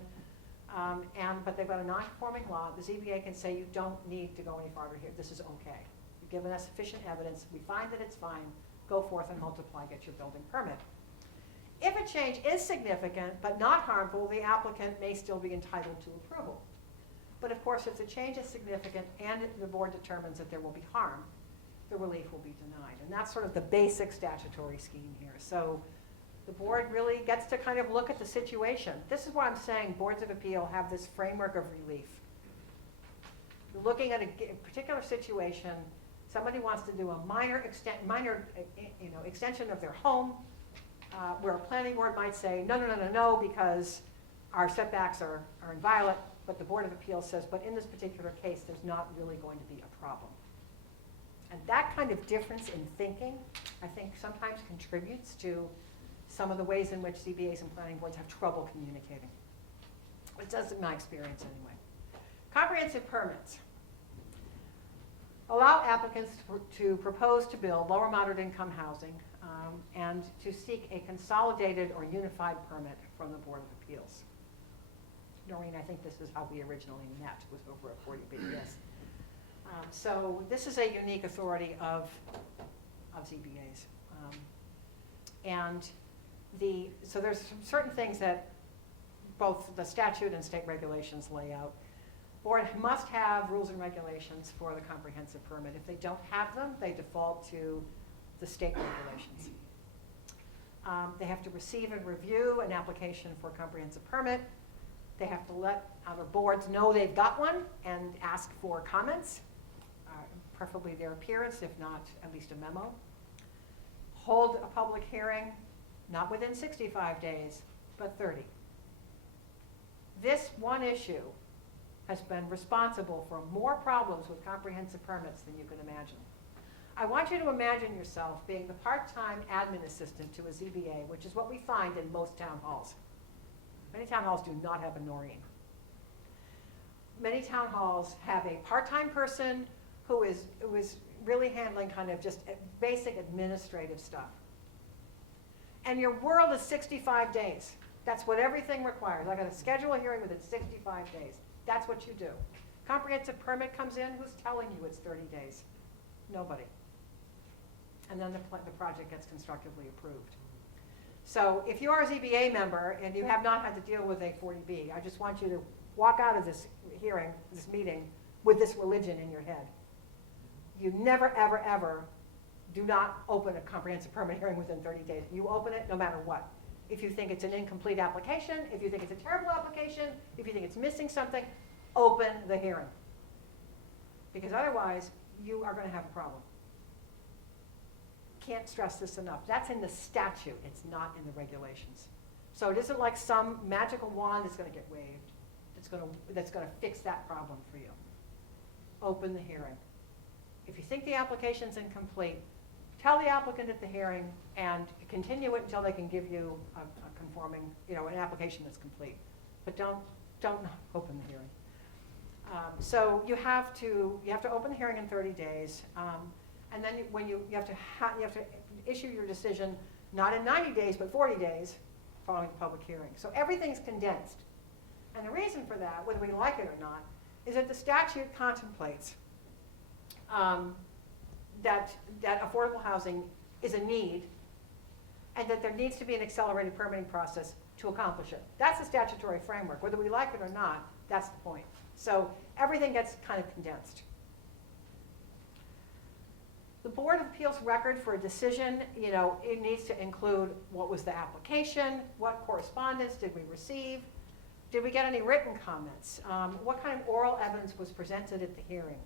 but they've got a non-conforming lot, the ZBA can say you don't need to go any farther here, this is okay. You've given us sufficient evidence, we find that it's fine, go forth and multiply, get your building permit. If a change is significant but not harmful, the applicant may still be entitled to approval. But of course, if the change is significant and the board determines that there will be harm, the relief will be denied. And that's sort of the basic statutory scheme here. So the board really gets to kind of look at the situation. This is why I'm saying boards of appeal have this framework of relief. You're looking at a particular situation, somebody wants to do a minor extension of their home, where a planning board might say, no, because our setbacks are inviolate, but the Board of Appeals says, but in this particular case, there's not really going to be a problem. And that kind of difference in thinking, I think, sometimes contributes to some of the ways in which ZBAs and planning boards have trouble communicating. It does in my experience anyway. Comprehensive permits allow applicants to propose to build lower moderate income housing and to seek a consolidated or unified permit from the Board of Appeals. Noreen, I think this is how we originally met, was over a 40B, yes. So this is a unique authority of ZBAs. So there's some certain things that both the statute and state regulations lay out. Board must have rules and regulations for the comprehensive permit. If they don't have them, they default to the state regulations. They have to receive and review an application for a comprehensive permit. They have to let other boards know they've got one and ask for comments, preferably their appearance, if not at least a memo. Hold a public hearing, not within 65 days, but 30. This one issue has been responsible for more problems with comprehensive permits than you can imagine. I want you to imagine yourself being the part-time admin assistant to a ZBA, which is what we find in most town halls. Many town halls do not have a Noreen. Many town halls have a part-time person who is really handling kind of just basic administrative stuff. And your world is 65 days. That's what everything requires. I got to schedule a hearing within 65 days. That's what you do. Comprehensive permit comes in, who's telling you it's 30 days? Nobody. And then the project gets constructively approved. So if you are a ZBA member and you have not had to deal with a 40B, I just want you to walk out of this hearing, this meeting, with this religion in your head. You never, ever, ever do not open a comprehensive permit hearing within 30 days. You open it no matter what. If you think it's an incomplete application, if you think it's a terrible application, if you think it's missing something, open the hearing. Because otherwise, you are going to have a problem. Can't stress this enough. That's in the statute. It's not in the regulations. So it isn't like some magical wand that's going to get waved that's going to fix that problem for you. Open the hearing. If you think the application's incomplete, tell the applicant at the hearing and continue it until they can give you a conforming, an application that's complete. But don't open the hearing. So you have to open the hearing in 30 days. And then you have to issue your decision not in 90 days, but 40 days following the public hearing. So everything's condensed. And the reason for that, whether we like it or not, is that the statute contemplates that affordable housing is a need and that there needs to be an accelerated permitting process to accomplish it. That's the statutory framework. Whether we like it or not, that's the point. So everything gets kind of condensed. The Board of Appeals record for a decision, it needs to include what was the application, what correspondence did we receive, did we get any written comments, what kind of oral evidence was presented at the hearing,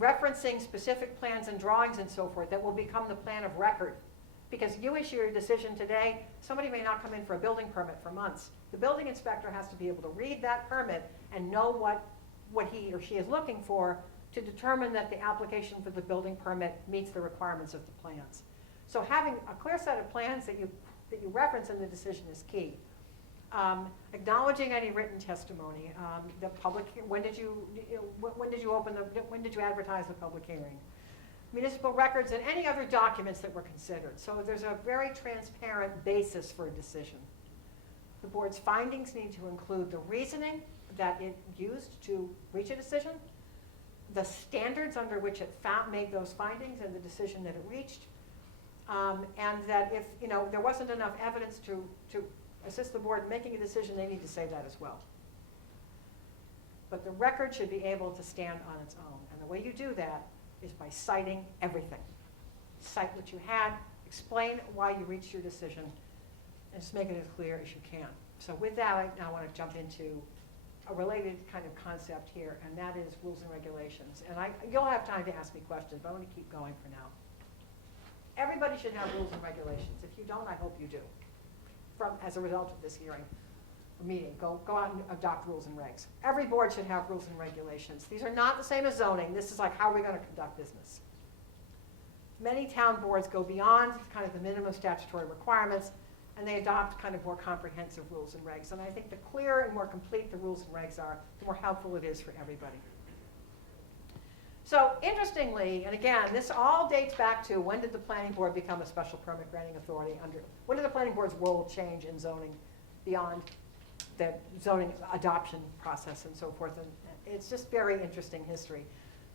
referencing specific plans and drawings and so forth that will become the plan of record. Because you issue your decision today, somebody may not come in for a building permit for months. The building inspector has to be able to read that permit and know what he or she is looking for to determine that the application for the building permit meets the requirements of the plans. So having a clear set of plans that you reference in the decision is key. Acknowledging any written testimony, the public, when did you advertise the public hearing? municipal records, and any other documents that were considered. So there's a very transparent basis for a decision. The board's findings need to include the reasoning that it used to reach a decision, the standards under which it made those findings and the decision that it reached, and that if there wasn't enough evidence to assist the board in making a decision, they need to say that as well. But the record should be able to stand on its own, and the way you do that is by citing everything. Cite what you had, explain why you reached your decision, and just make it as clear as you can. So with that, I now want to jump into a related kind of concept here, and that is rules and regulations. And you'll have time to ask me questions, but I want to keep going for now. Everybody should have rules and regulations. If you don't, I hope you do. As a result of this hearing, meeting, go out and adopt rules and regs. Every board should have rules and regulations. These are not the same as zoning. This is like how are we going to conduct business. Many town boards go beyond kind of the minimum statutory requirements, and they adopt kind of more comprehensive rules and regs. And I think the clearer and more complete the rules and regs are, the more helpful it is for everybody. So interestingly, and again, this all dates back to when did the planning board become a special permit granting authority when did the planning board's role change in zoning beyond the zoning adoption process and so forth. And it's just very interesting history.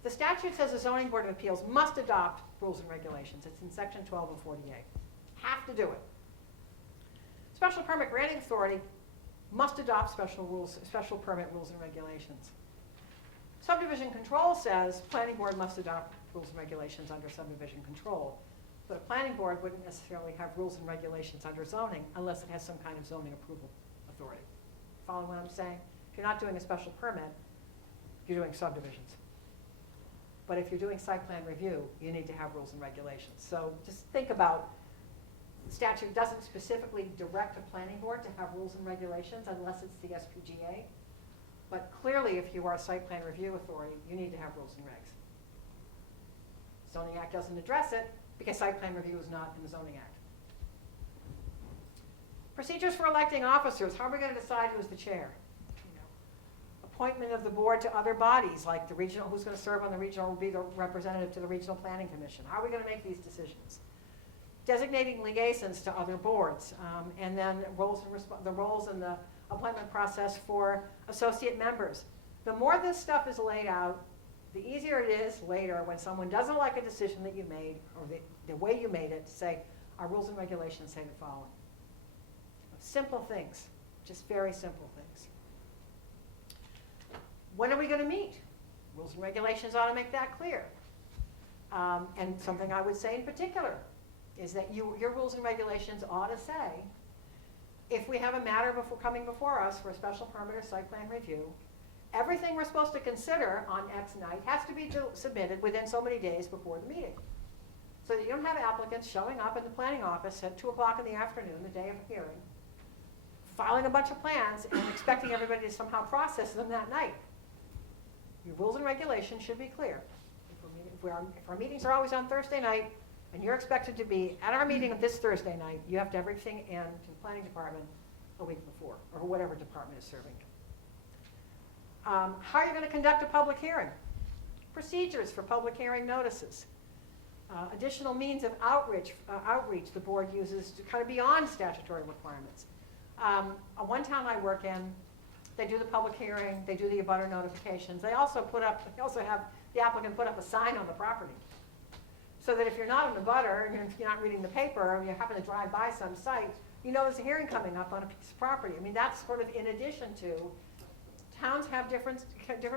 The statute says the zoning board of appeals must adopt rules and regulations. It's in section 12 of 48. Have to do it. Special permit granting authority must adopt special permit rules and regulations. Subdivision control says planning board must adopt rules and regulations under subdivision control. But a planning board wouldn't necessarily have rules and regulations under zoning unless it has some kind of zoning approval authority. Follow what I'm saying? If you're not doing a special permit, you're doing subdivisions. But if you're doing site plan review, you need to have rules and regulations. So just think about, the statute doesn't specifically direct a planning board to have rules and regulations unless it's the SPGA. But clearly, if you are a site plan review authority, you need to have rules and regs. Zoning Act doesn't address it because site plan review is not in the Zoning Act. Procedures for electing officers. How are we going to decide who's the chair? Appointment of the board to other bodies, like the regional, who's going to serve on the regional, will be the representative to the Regional Planning Commission. How are we going to make these decisions? Designating liaisons to other boards, and then the roles in the appointment process for associate members. The more this stuff is laid out, the easier it is later when someone doesn't like a decision that you made or the way you made it to say, our rules and regulations say the following. Simple things, just very simple things. When are we going to meet? Rules and regulations ought to make that clear. And something I would say in particular is that your rules and regulations ought to say, if we have a matter coming before us for a special permit or site plan review, everything we're supposed to consider on X night has to be submitted within so many days before the meeting. So that you don't have applicants showing up in the planning office at 2 o'clock in the afternoon, the day of a hearing, filing a bunch of plans and expecting everybody to somehow process them that night. Your rules and regulations should be clear. If our meetings are always on Thursday night, and you're expected to be at our meeting of this Thursday night, you have to have everything in to the planning department a week before, or whatever department is serving you. How are you going to conduct a public hearing? Procedures for public hearing notices. Additional means of outreach the board uses to kind of beyond statutory requirements. One town I work in, they do the public hearing, they do the abutter notifications. They also have the applicant put up a sign on the property. So that if you're not an abutter, and if you're not reading the paper, and you happen to drive by some site, you know there's a hearing coming up on a piece of property. I mean, that's sort of in addition to, towns have different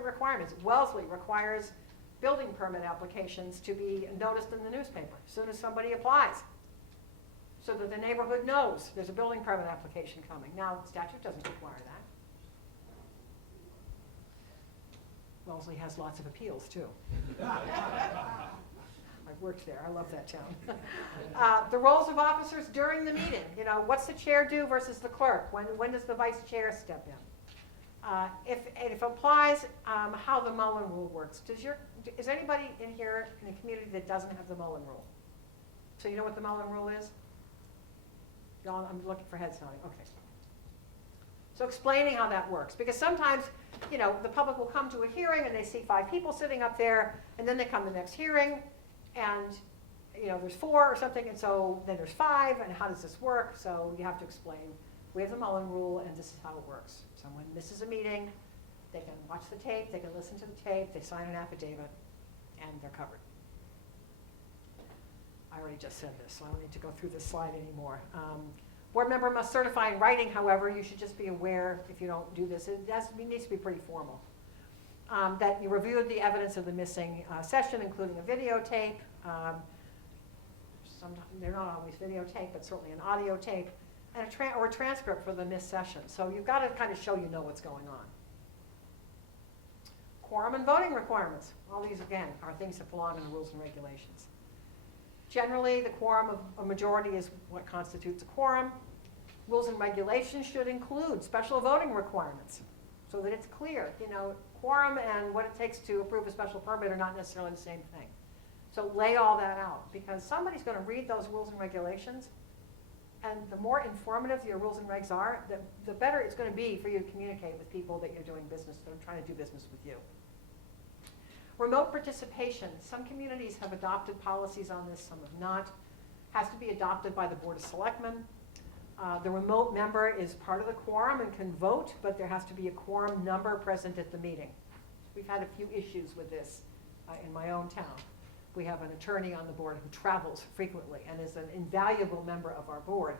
requirements. Wellesley requires building permit applications to be noticed in the newspaper as soon as somebody applies, so that the neighborhood knows there's a building permit application coming. Now, statute doesn't require that. Wellesley has lots of appeals, too. I've worked there. I love that town. The roles of officers during the meeting. What's the chair do versus the clerk? When does the vice chair step in? If it applies, how the Mullen rule works. Is anybody in here in the community that doesn't have the Mullen rule? So you know what the Mullen rule is? I'm looking for heads nodding. Okay. So explaining how that works, because sometimes, the public will come to a hearing and they see 5 people sitting up there, and then they come to the next hearing, And, you know, there's 4 or something, and so then there's 5, and how does this work? So you have to explain, we have the Mullen Rule, and this is how it works. Someone misses a meeting, they can watch the tape, they can listen to the tape, they sign an affidavit, and they're covered. I already just said this, so I don't need to go through this slide anymore. Board member must certify in writing, however, you should just be aware if you don't do this, it needs to be pretty formal. That you reviewed the evidence of the missing session, including a videotape. They're not always videotape, but certainly an audio tape, and or a transcript for the missed session. So you've got to kind of show you know what's going on. Quorum and voting requirements. All these, again, are things that belong in the rules and regulations. Generally, the quorum of a majority is what constitutes a quorum. Rules and regulations should include special voting requirements so that it's clear. You know, quorum and what it takes to approve a special permit are not necessarily the same thing. So lay all that out, because somebody's going to read those rules and regulations, and the more informative your rules and regs are, the better it's going to be for you to communicate with people that you're doing business, that are trying to do business with you. Remote participation. Some communities have adopted policies on this, some have not. Has to be adopted by the Board of Selectmen. The remote member is part of the quorum and can vote, but there has to be a quorum number present at the meeting. We've had a few issues with this in my own town. We have an attorney on the board who travels frequently and is an invaluable member of our board.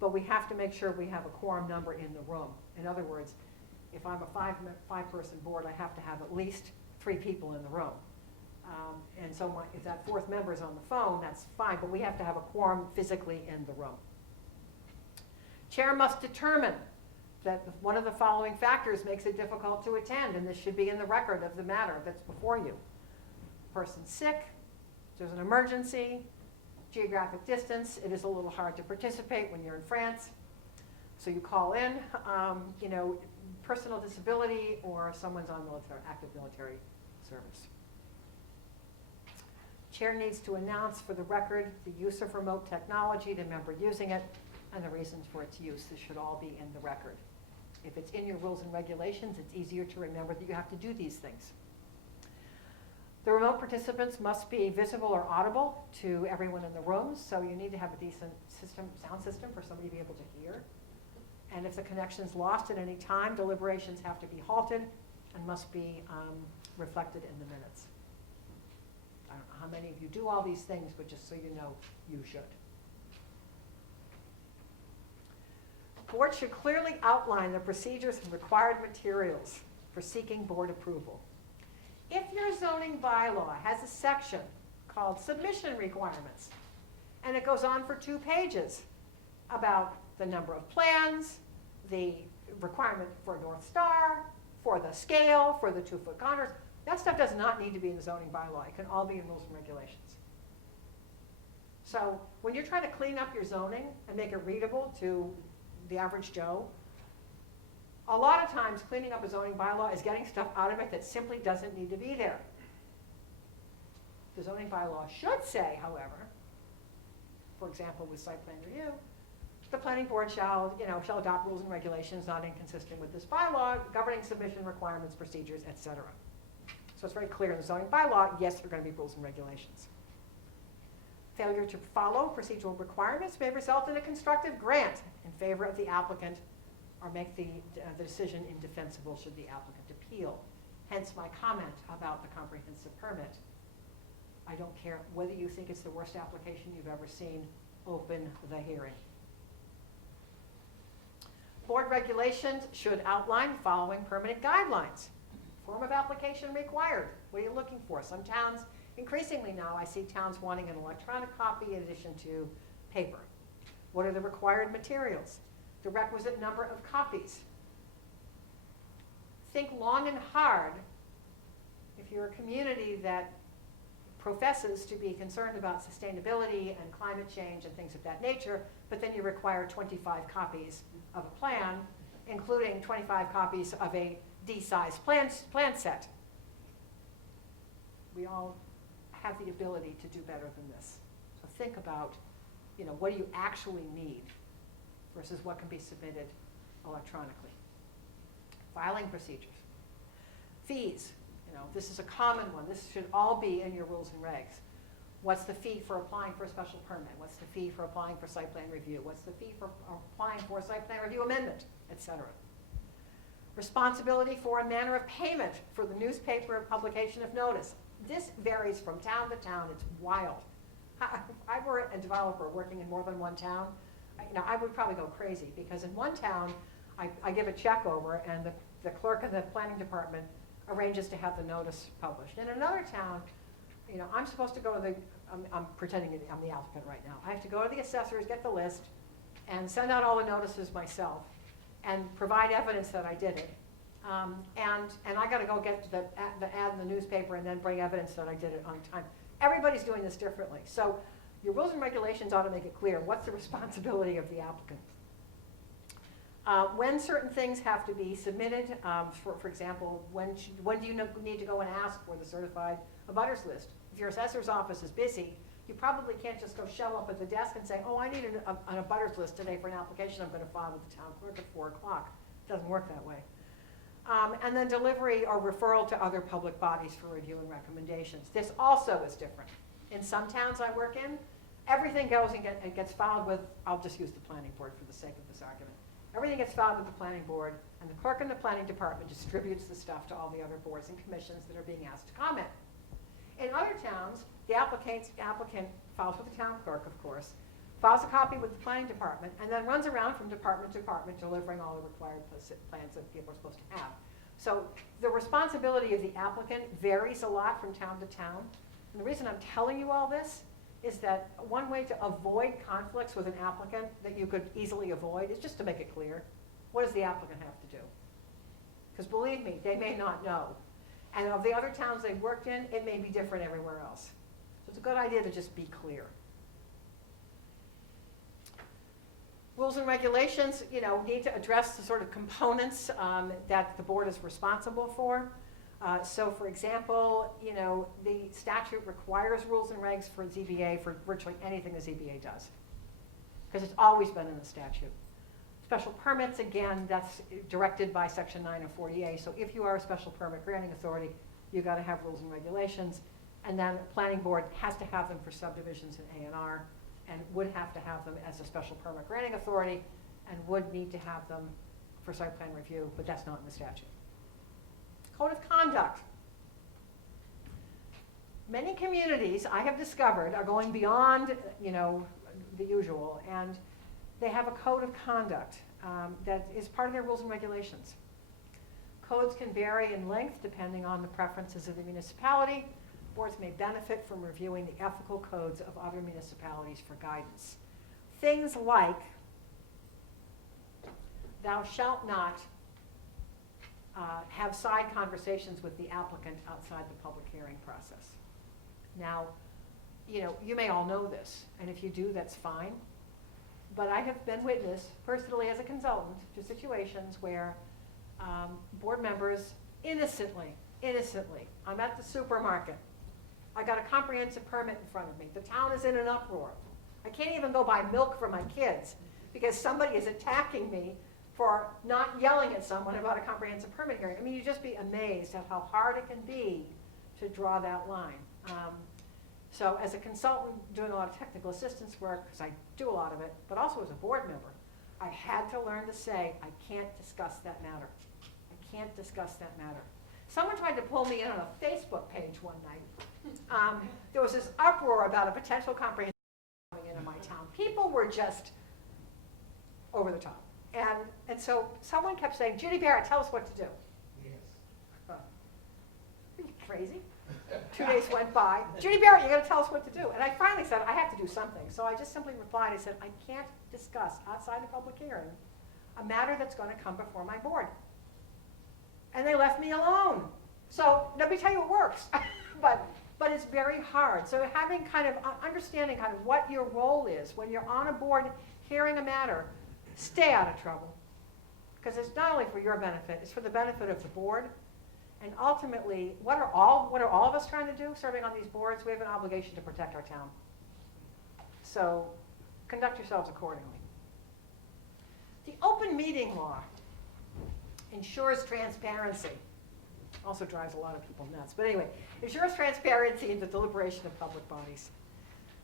But we have to make sure we have a quorum number in the room. In other words, if I'm a five-person board, I have to have at least 3 people in the room. And so if that 4th member is on the phone, that's fine, but we have to have a quorum physically in the room. Chair must determine that one of the following factors makes it difficult to attend, and this should be in the record of the matter that's before you. Person's sick, there's an emergency, geographic distance, it is a little hard to participate when you're in France, so you call in, you know, personal disability, or someone's on active military service. Chair needs to announce for the record the use of remote technology, the member using it, and the reasons for its use. This should all be in the record. If it's in your rules and regulations, it's easier to remember that you have to do these things. The remote participants must be visible or audible to everyone in the room, so you need to have a decent sound system for somebody to be able to hear. And if the connection is lost at any time, deliberations have to be halted and must be reflected in the minutes. I don't know how many of you do all these things, but just so you know, you should. Board should clearly outline the procedures and required materials for seeking board approval. If your zoning bylaw has a section called submission requirements, and it goes on for 2 pages about the number of plans, the requirement for a North Star, for the scale, for the 2-foot contours, that stuff does not need to be in the zoning bylaw. It can all be in rules and regulations. So when you're trying to clean up your zoning and make it readable to the average Joe, a lot of times cleaning up a zoning bylaw is getting stuff out of it that simply doesn't need to be there. The zoning bylaw should say, however, for example, with site plan review, the planning board shall adopt rules and regulations not inconsistent with this bylaw, governing submission requirements, procedures, etc. So it's very clear in the zoning bylaw, yes, there are going to be rules and regulations. Failure to follow procedural requirements may result in a constructive grant in favor of the applicant or make the decision indefensible should the applicant appeal. Hence my comment about the comprehensive permit. I don't care whether you think it's the worst application you've ever seen, open the hearing. Board regulations should outline following permitting guidelines. Form of application required. What are you looking for? Some towns, increasingly now, I see towns wanting an electronic copy in addition to paper. What are the required materials? The requisite number of copies. Think long and hard if you're a community that professes to be concerned about sustainability and climate change and things of that nature, but then you require 25 copies of a plan, including 25 copies of a D-size plan set. We all have the ability to do better than this. So think about, what do you actually need versus what can be submitted electronically. Filing procedures. Fees. This is a common one. This should all be in your rules and regs. What's the fee for applying for a special permit? What's the fee for applying for site plan review? What's the fee for applying for a site plan review amendment, et cetera? Responsibility for a manner of payment for the newspaper publication of notice. This varies from town to town. It's wild. If I were a developer working in more than one town, I would probably go crazy, because in one town, I give a check over and the clerk of the planning department arranges to have the notice published. In another town, I'm supposed to go to I'm pretending I'm the applicant right now. I have to go to the assessors, get the list, and send out all the notices myself, and provide evidence that I did it. And I gotta go get the ad in the newspaper and then bring evidence that I did it on time. Everybody's doing this differently. So your rules and regulations ought to make it clear what's the responsibility of the applicant. When certain things have to be submitted, for example, when do you need to go and ask for the certified abutters list? If your assessor's office is busy, you probably can't just go show up at the desk and say, oh, I need an abutters list today for an application I'm going to file with the town clerk at 4 o'clock. It doesn't work that way. And then delivery or referral to other public bodies for review and recommendations. This also is different. In some towns I work in, everything goes and gets filed with, I'll just use the planning board for the sake of this argument. Everything gets filed with the planning board, and the clerk in the planning department distributes the stuff to all the other boards and commissions that are being asked to comment. In other towns, the applicant files with the town clerk, of course, files a copy with the planning department, and then runs around from department to department delivering all the required plans that people are supposed to have. So the responsibility of the applicant varies a lot from town to town. And the reason I'm telling you all this is that one way to avoid conflicts with an applicant that you could easily avoid is just to make it clear. What does the applicant have to do? Because believe me, they may not know. And of the other towns they've worked in, it may be different everywhere else. So it's a good idea to just be clear. Rules and regulations, need to address the sort of components that the board is responsible for. So for example, the statute requires rules and regs for ZBA for virtually anything the ZBA does, because it's always been in the statute. Special permits, again, that's directed by section 9 of 40A. So if you are a special permit granting authority, you've got to have rules and regulations. And then the planning board has to have them for subdivisions and A&R, and would have to have them as a special permit granting authority, and would need to have them for site plan review, but that's not in the statute. Code of conduct. Many communities, I have discovered, are going beyond, the usual, and they have a code of conduct that is part of their rules and regulations. Codes can vary in length depending on the preferences of the municipality. Boards may benefit from reviewing the ethical codes of other municipalities for guidance. Things like, thou shalt not have side conversations with the applicant outside the public hearing process. Now, you may all know this, and if you do, that's fine. But I have been witness, personally as a consultant, to situations where board members innocently, I'm at the supermarket. I got a comprehensive permit in front of me. The town is in an uproar. I can't even go buy milk for my kids because somebody is attacking me for not yelling at someone about a comprehensive permit hearing. I mean, you'd just be amazed at how hard it can be to draw that line. So as a consultant doing a lot of technical assistance work, because I do a lot of it, but also as a board member, I had to learn to say, I can't discuss that matter. I can't discuss that matter. Someone tried to pull me in on a Facebook page one night. There was this uproar about a potential comprehensive coming into my town. People were just over the top. And so someone kept saying, Judy Barrett, tell us what to do. Yes. Are you crazy? 2 days went by. Judy Barrett, you're going to tell us what to do. And I finally said, I have to do something. So I just simply replied, I said, I can't discuss outside the public hearing a matter that's going to come before my board. And they left me alone. So let me tell you, it works. but it's very hard. So having kind of understanding kind of what your role is when you're on a board hearing a matter, stay out of trouble. Because it's not only for your benefit, it's for the benefit of the board. And ultimately, what are all of us trying to do serving on these boards? We have an obligation to protect our town. So conduct yourselves accordingly. The open meeting law ensures transparency. Also drives a lot of people nuts. But anyway, ensures transparency in the deliberation of public bodies.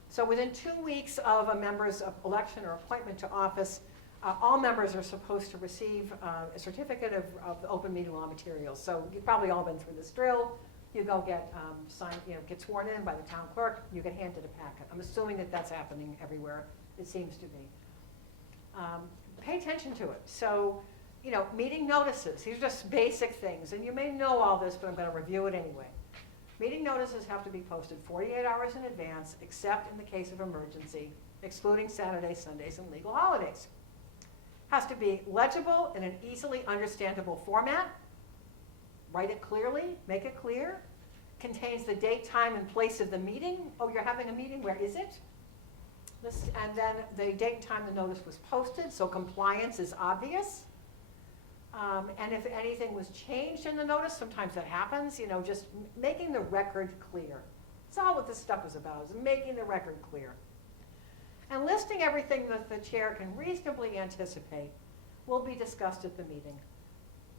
So within 2 weeks of a member's election or appointment to office, all members are supposed to receive a certificate of the open meeting law materials. So you've probably all been through this drill. You go get signed, get sworn in by the town clerk. You get handed a packet. I'm assuming that that's happening everywhere. It seems to be. Pay attention to it. So, meeting notices. These are just basic things, and you may know all this, but I'm going to review it anyway. Meeting notices have to be posted 48 hours in advance, except in the case of emergency, excluding Saturdays, Sundays, and legal holidays. Has to be legible in an easily understandable format. Write it clearly, make it clear. Contains the date, time, and place of the meeting. Oh, you're having a meeting, where is it? And then the date and time the notice was posted, so compliance is obvious. And if anything was changed in the notice, sometimes that happens, just making the record clear. That's all what this stuff is about, is making the record clear. And listing everything that the chair can reasonably anticipate will be discussed at the meeting.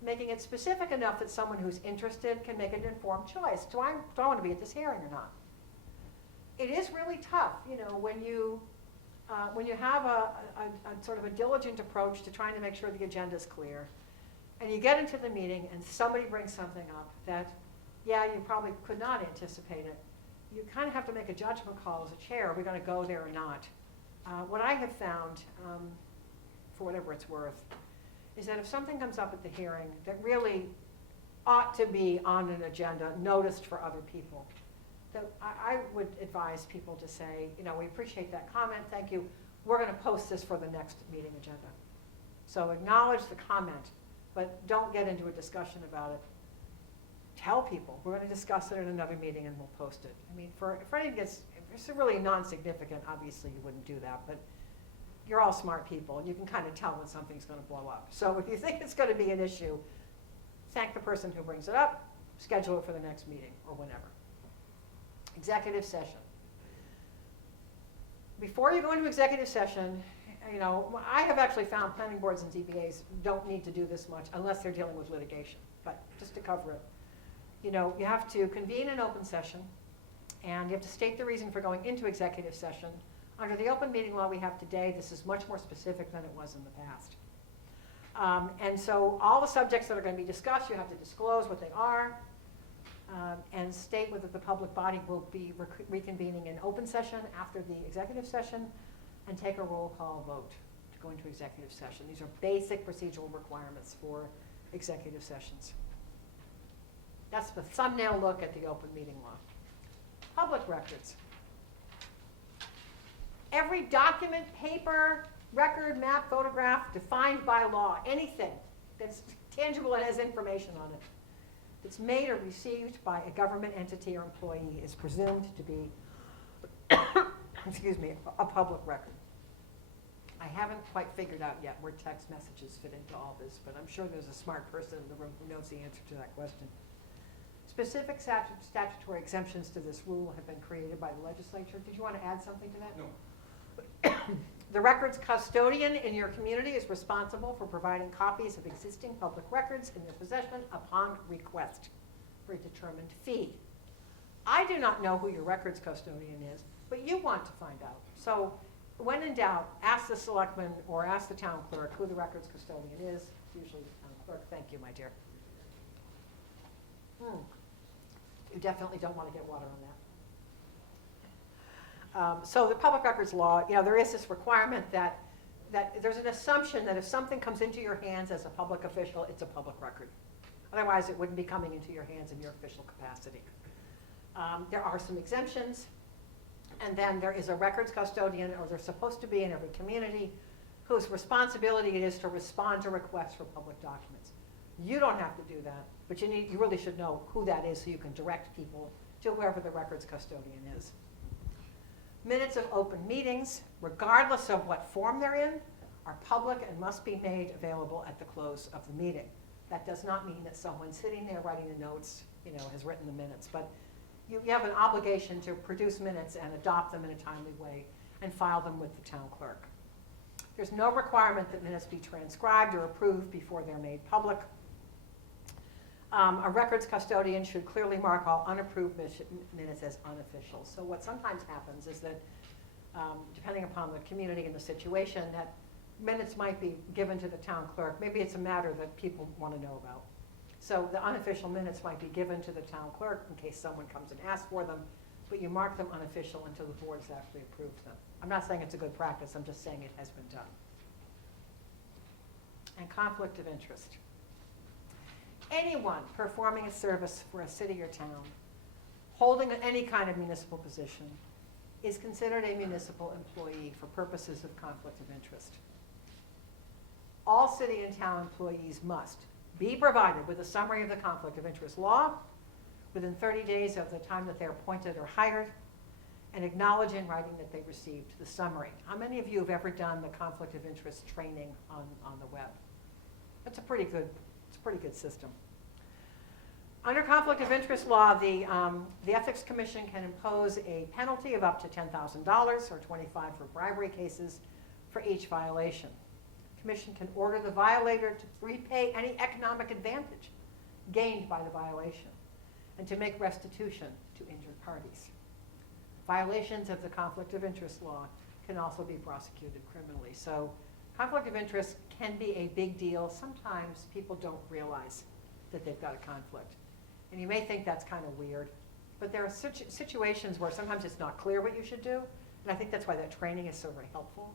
Making it specific enough that someone who's interested can make an informed choice. Do I want to be at this hearing or not? It is really tough, when you have a sort of a diligent approach to trying to make sure the agenda is clear, and you get into the meeting and somebody brings something up that, you probably could not anticipate it. You kind of have to make a judgment call as a chair. Are we going to go there or not? What I have found, for whatever it's worth, is that if something comes up at the hearing that really ought to be on an agenda, noticed for other people, that I would advise people to say, we appreciate that comment, thank you. We're going to post this for the next meeting agenda. So acknowledge the comment, but don't get into a discussion about it. Tell people, we're going to discuss it in another meeting and we'll post it. I mean, for anything that's, if it's really non-significant, obviously you wouldn't do that, but you're all smart people and you can kind of tell when something's going to blow up. So if you think it's going to be an issue, thank the person who brings it up, schedule it for the next meeting or whenever. Executive session. Before you go into executive session, I have actually found planning boards and ZBAs don't need to do this much unless they're dealing with litigation, but just to cover it. You have to convene an open session and you have to state the reason for going into executive session. Under the open meeting law we have today, this is much more specific than it was in the past. And so all the subjects that are going to be discussed, you have to disclose what they are and state whether the public body will be reconvening in open session after the executive session and take a roll call vote to go into executive session. These are basic procedural requirements for executive sessions. That's the thumbnail look at the open meeting law. Public records. Every document, paper, record, map, photograph defined by law, anything that's tangible and has information on it, that's made or received by a government entity or employee is presumed to be, a public record. I haven't quite figured out yet where text messages fit into all this, but I'm sure there's a smart person in the room who knows the answer to that question. Specific statutory exemptions to this rule have been created by the legislature. Did you want to add something to that? No. The records custodian in your community is responsible for providing copies of existing public records in their possession upon request for a determined fee. I do not know who your records custodian is, but you want to find out. So when in doubt, ask the selectman or ask the town clerk who the records custodian is. It's usually the town clerk. Thank you, my dear. You definitely don't want to get water on that. So the public records law, there is this requirement that there's an assumption that if something comes into your hands as a public official, it's a public record. Otherwise, it wouldn't be coming into your hands in your official capacity. There are some exemptions, and then there is a records custodian, or there's supposed to be in every community, whose responsibility it is to respond to requests for public documents. You don't have to do that, but you really should know who that is so you can direct people to whoever the records custodian is. Minutes of open meetings, regardless of what form they're in, are public and must be made available at the close of the meeting. That does not mean that someone sitting there writing the notes, has written the minutes, but you have an obligation to produce minutes and adopt them in a timely way and file them with the town clerk. There's no requirement that minutes be transcribed or approved before they're made public. A records custodian should clearly mark all unapproved minutes as unofficial. So what sometimes happens is that depending upon the community and the situation, that minutes might be given to the town clerk. Maybe it's a matter that people want to know about. So the unofficial minutes might be given to the town clerk in case someone comes and asks for them, but you mark them unofficial until the board's actually approved them. I'm not saying it's a good practice, I'm just saying it has been done. And conflict of interest. Anyone performing a service for a city or town, holding any kind of municipal position, is considered a municipal employee for purposes of conflict of interest. All city and town employees must be provided with a summary of the conflict of interest law within 30 days of the time that they're appointed or hired, and acknowledge in writing that they received the summary. How many of you have ever done the conflict of interest training on the web? It's a pretty good system. Under conflict of interest law, the Ethics Commission can impose a penalty of up to $10,000 or $25,000 for bribery cases for each violation. The Commission can order the violator to repay any economic advantage gained by the violation and to make restitution to injured parties. Violations of the conflict of interest law can also be prosecuted criminally. So conflict of interest can be a big deal. Sometimes people don't realize that they've got a conflict. And you may think that's kind of weird, but there are situations where sometimes it's not clear what you should do, and I think that's why that training is so very helpful,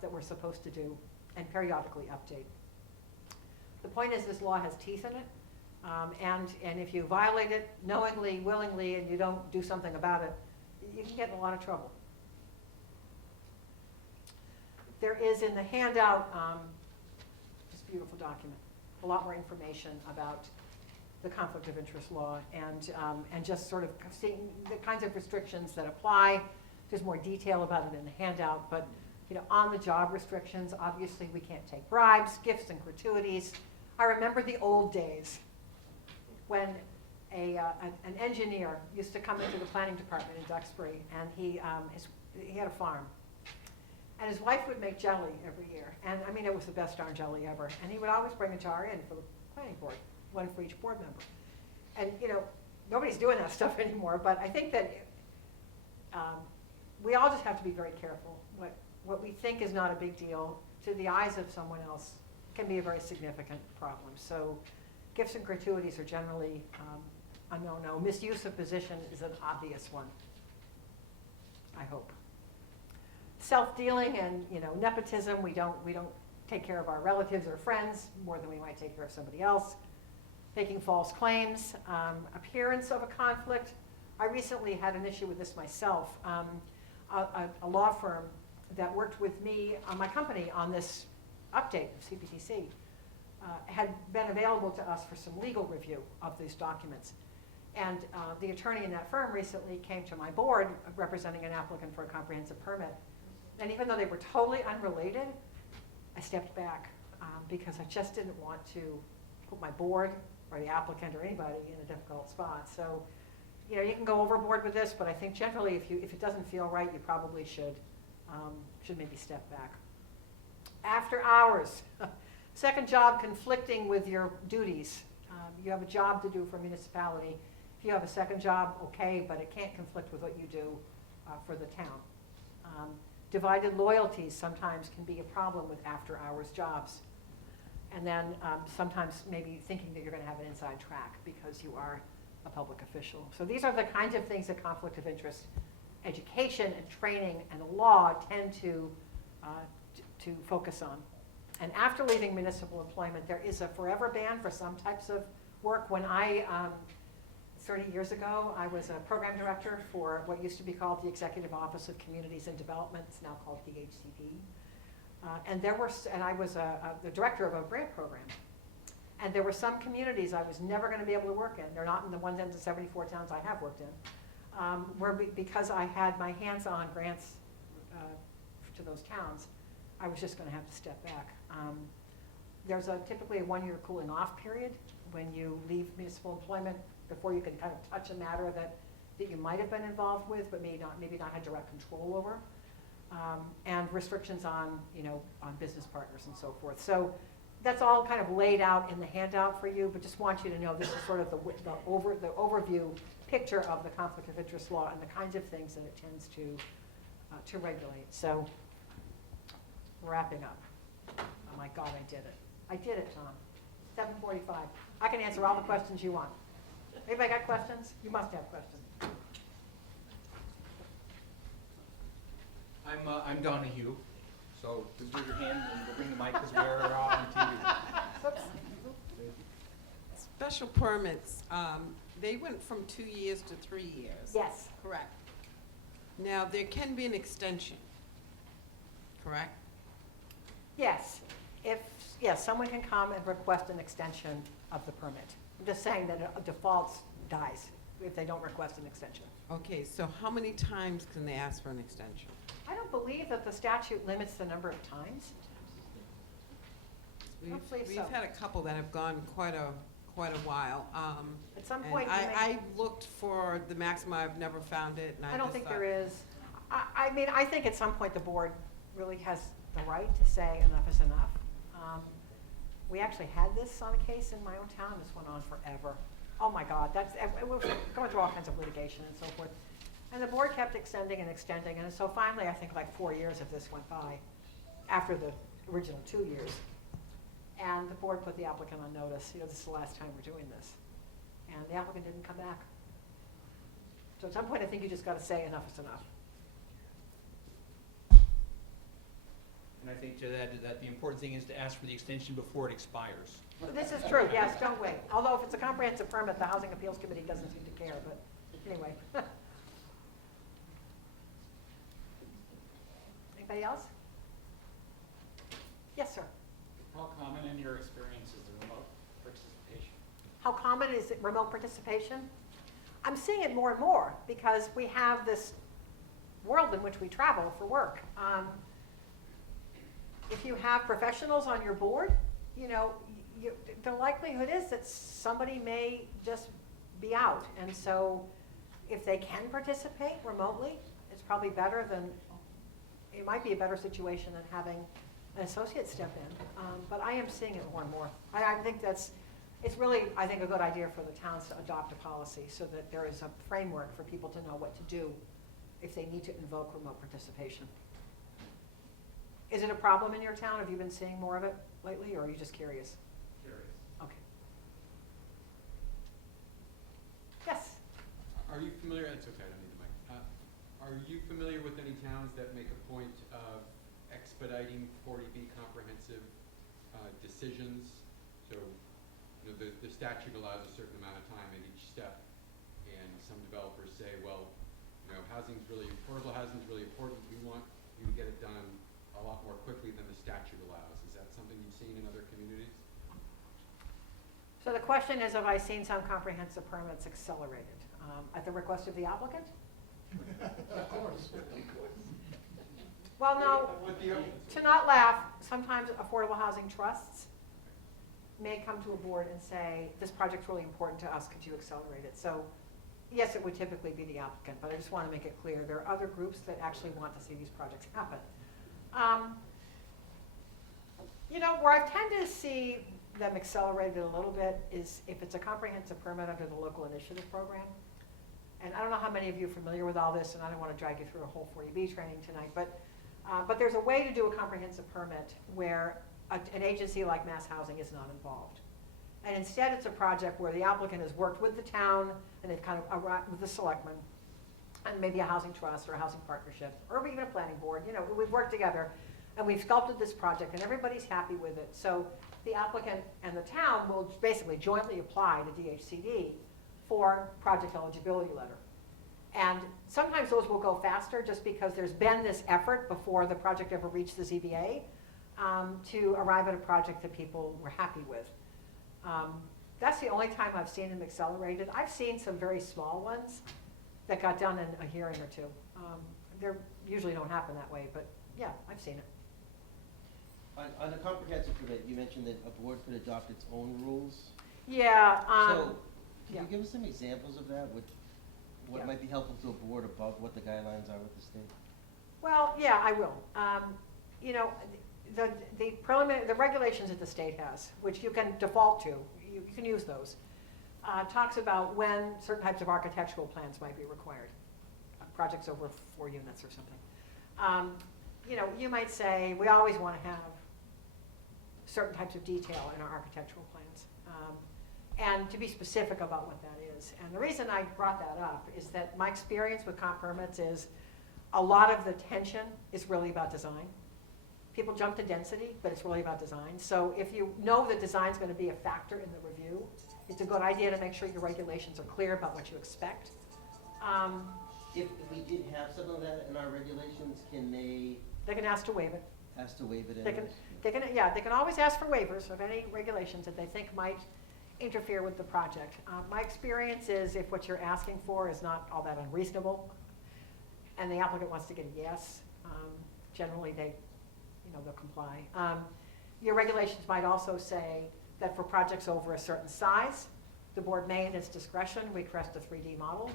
that we're supposed to do and periodically update. The point is this law has teeth in it, and if you violate it knowingly, willingly, and you don't do something about it, you can get in a lot of trouble. There is in the handout, this beautiful document, a lot more information about the conflict of interest law and just sort of seeing the kinds of restrictions that apply. There's more detail about it in the handout, but on the job restrictions, obviously we can't take bribes, gifts, and gratuities. I remember the old days when an engineer used to come into the planning department in Duxbury, and he had a farm. And his wife would make jelly every year. And I mean, it was the best darn jelly ever. And he would always bring a jar in for the planning board, one for each board member. And nobody's doing that stuff anymore, but I think that we all just have to be very careful. What we think is not a big deal, to the eyes of someone else, can be a very significant problem. So gifts and gratuities are generally a no-no. Misuse of position is an obvious one, I hope. Self-dealing and nepotism, we don't take care of our relatives or friends more than we might take care of somebody else. Making false claims, appearance of a conflict. I recently had an issue with this myself. A law firm that worked with me on my company on this update of CPTC had been available to us for some legal review of these documents. And the attorney in that firm recently came to my board representing an applicant for a comprehensive permit. And even though they were totally unrelated, I stepped back because I just didn't want to put my board or the applicant or anybody in a difficult spot. So, you can go overboard with this, but I think generally if it doesn't feel right, you probably should maybe step back. After hours, second job conflicting with your duties. You have a job to do for a municipality. If you have a second job, okay, but it can't conflict with what you do for the town. Divided loyalties sometimes can be a problem with after-hours jobs. And then sometimes maybe thinking that you're going to have an inside track because you are a public official. So these are the kinds of things that conflict of interest, education and training and the law tend to focus on. And after leaving municipal employment, there is a forever ban for some types of work. When 30 years ago, I was a program director for what used to be called the Executive Office of Communities and Development. It's now called DHCD. And I was the director of a grant program. And there were some communities I was never going to be able to work in. They're not in the 174 towns I have worked in. Because I had my hands on grants to those towns, I was just going to have to step back. There's typically a 1-year cooling off period when you leave municipal employment before you can kind of touch a matter that you might have been involved with, but maybe not have direct control over, and restrictions on business partners and so forth. So that's all kind of laid out in the handout for you, but just want you to know this is sort of the overview picture of the conflict of interest law and the kinds of things that it tends to to regulate. So, wrapping up. Oh my God, I did it. I did it, Tom. 7:45. I can answer all the questions you want. Anybody got questions? You must have questions. I'm Donahue, so just raise your hand and we'll bring the mic because we're on TV. Oops. Special permits, they went from 2 years to 3 years. Yes. Correct. Now, there can be an extension, correct? Yes. Yes, someone can come and request an extension of the permit. I'm just saying that a default dies if they don't request an extension. Okay, so how many times can they ask for an extension? I don't believe that the statute limits the number of times. I don't believe We've so. had a couple that have gone quite a while. At some And point, you may- I looked for the maximum, I've never found it, and I I don't just think thought- there is. I mean, I think at some point the board really has the right to say enough is enough. We actually had this on a case in my own town. This went on forever. Oh my God, it was going through all kinds of litigation and so forth. And the board kept extending and extending, and so finally, I think like 4 years of this went by after the original 2 years. And the board put the applicant on notice, this is the last time we're doing this. And the applicant didn't come back. So at some point, I think you just gotta say enough is enough. And I think to that the important thing is to ask for the extension before it expires. This is true, yes, don't wait. Although if it's a comprehensive permit, the Housing Appeals Committee doesn't seem to care, but anyway. Anybody else? Yes, sir. How common in your experience is the remote participation? How common is it remote participation? I'm seeing it more and more because we have this world in which we travel for work. If you have professionals on your board, the likelihood is that somebody may just be out. And so if they can participate remotely, it's probably better than, it might be a better situation than having an associate step in. But I am seeing it more and more. I think it's really, I think, a good idea for the towns to adopt a policy so that there is a framework for people to know what to do if they need to invoke remote participation. Is it a problem in your town? Have you been seeing more of it lately, or are you just curious? Curious. Okay. Yes? Are you familiar, it's okay, I don't need the mic. Are you familiar with any towns that make a point of expediting 40B comprehensive decisions? So, the statute allows a certain amount of time at each step, and some developers say, well, affordable housing's really important, we want you to get it done a lot more quickly than the statute allows. Is that something you've seen in other communities? So the question is, have I seen some comprehensive permits accelerated at the request of the applicant? Of course. Well, no, to not laugh, sometimes affordable housing trusts may come to a board and say, this project's really important to us, could you accelerate it? So yes, it would typically be the applicant, but I just want to make it clear, there are other groups that actually want to see these projects happen. Where I tend to see them accelerated a little bit is if it's a comprehensive permit under the local initiative program. And I don't know how many of you are familiar with all this, and I don't want to drag you through a whole 40B training tonight, but there's a way to do a comprehensive permit where an agency like Mass Housing is not involved. And instead, it's a project where the applicant has worked with the town, and they've kind of arrived with the selectmen, and maybe a housing trust or a housing partnership, or even a planning board. We've worked together, and we've sculpted this project, and everybody's happy with it. So the applicant and the town will basically jointly apply to DHCD for project eligibility letter. And sometimes those will go faster just because there's been this effort before the project ever reached the ZBA to arrive at a project that people were happy with. That's the only time I've seen them accelerated. I've seen some very small ones that got done in a hearing or two. They usually don't happen that way, but yeah, I've seen it. On the comprehensive permit, you mentioned that a board could adopt its own rules. Yeah. So, can yeah. you give us some examples of that? What Yeah. might be helpful to a board above what the guidelines are with the state? Well, yeah, I will. The regulations that the state has, which you can default to, you can use those, talks about when certain types of architectural plans might be required. Projects over 4 units or something. You know, you might say, we always want to have certain types of detail in our architectural plans. And to be specific about what that is. And the reason I brought that up is that my experience with comp permits is a lot of the tension is really about design. People jump to density, but it's really about design. So if you know that design's going to be a factor in the review, it's a good idea to make sure your regulations are clear about what you expect. If we did have something like that in our regulations, can they They can ask to waive it. ask to waive it in? They can always ask for waivers of any regulations that they think might interfere with the project. My experience is if what you're asking for is not all that unreasonable, and the applicant wants to get a yes, generally they'll comply. Your regulations might also say that for projects over a certain size, the board may, in its discretion, request a 3D model,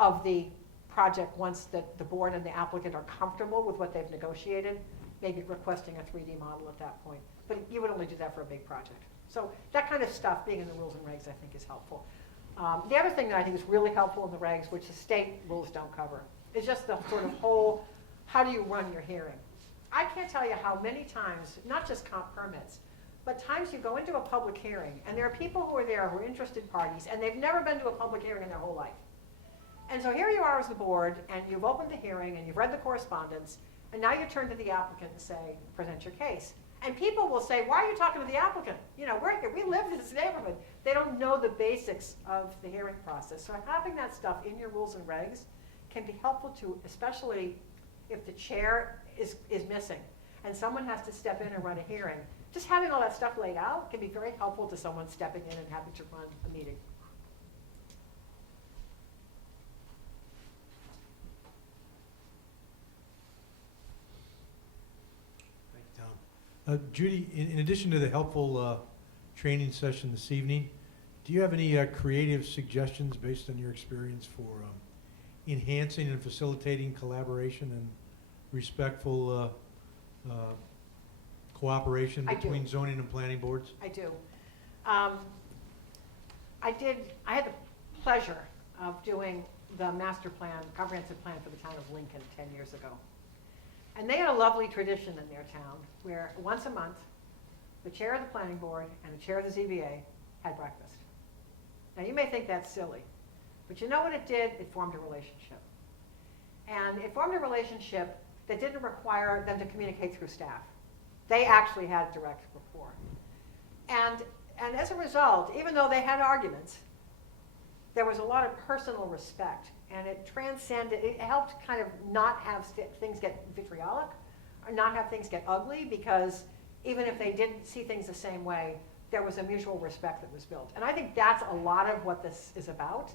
of the project once that the board and the applicant are comfortable with what they've negotiated, maybe requesting a 3D model at that point. But you would only do that for a big project. So that kind of stuff being in the rules and regs, I think, is helpful. The other thing that I think is really helpful in the regs, which the state rules don't cover, is just the sort of whole, how do you run your hearing? I can't tell you how many times, not just comp permits, but times you go into a public hearing, and there are people who are there who are interested parties, and they've never been to a public hearing in their whole life. And so here you are as the board, and you've opened the hearing, and you've read the correspondence, and now you turn to the applicant and say, present your case. And people will say, why are you talking to the applicant? We're here, we live in this neighborhood. They don't know the basics of the hearing process. So having that stuff in your rules and regs can be helpful to, especially if the chair is missing, and someone has to step in and run a hearing. Just having all that stuff laid out can be very helpful to someone stepping in and having to run a meeting. Thank you, Tom. Judy, in addition to the helpful training session this evening, do you have any creative suggestions based on your experience for enhancing and facilitating collaboration and respectful cooperation I do. between zoning and planning boards? I do. I had the pleasure of doing the master plan, comprehensive plan for the town of Lincoln 10 years ago. And they had a lovely tradition in their town where once a month, the chair of the planning board and the chair of the ZBA had breakfast. Now you may think that's silly, but you know what it did? It formed a relationship. And it formed a relationship that didn't require them to communicate through staff. They actually had direct rapport. And as a result, even though they had arguments, there was a lot of personal respect, and it transcended, it helped kind of not have things get vitriolic, or not have things get ugly, because even if they didn't see things the same way, there was a mutual respect that was built. And I think that's a lot of what this is about.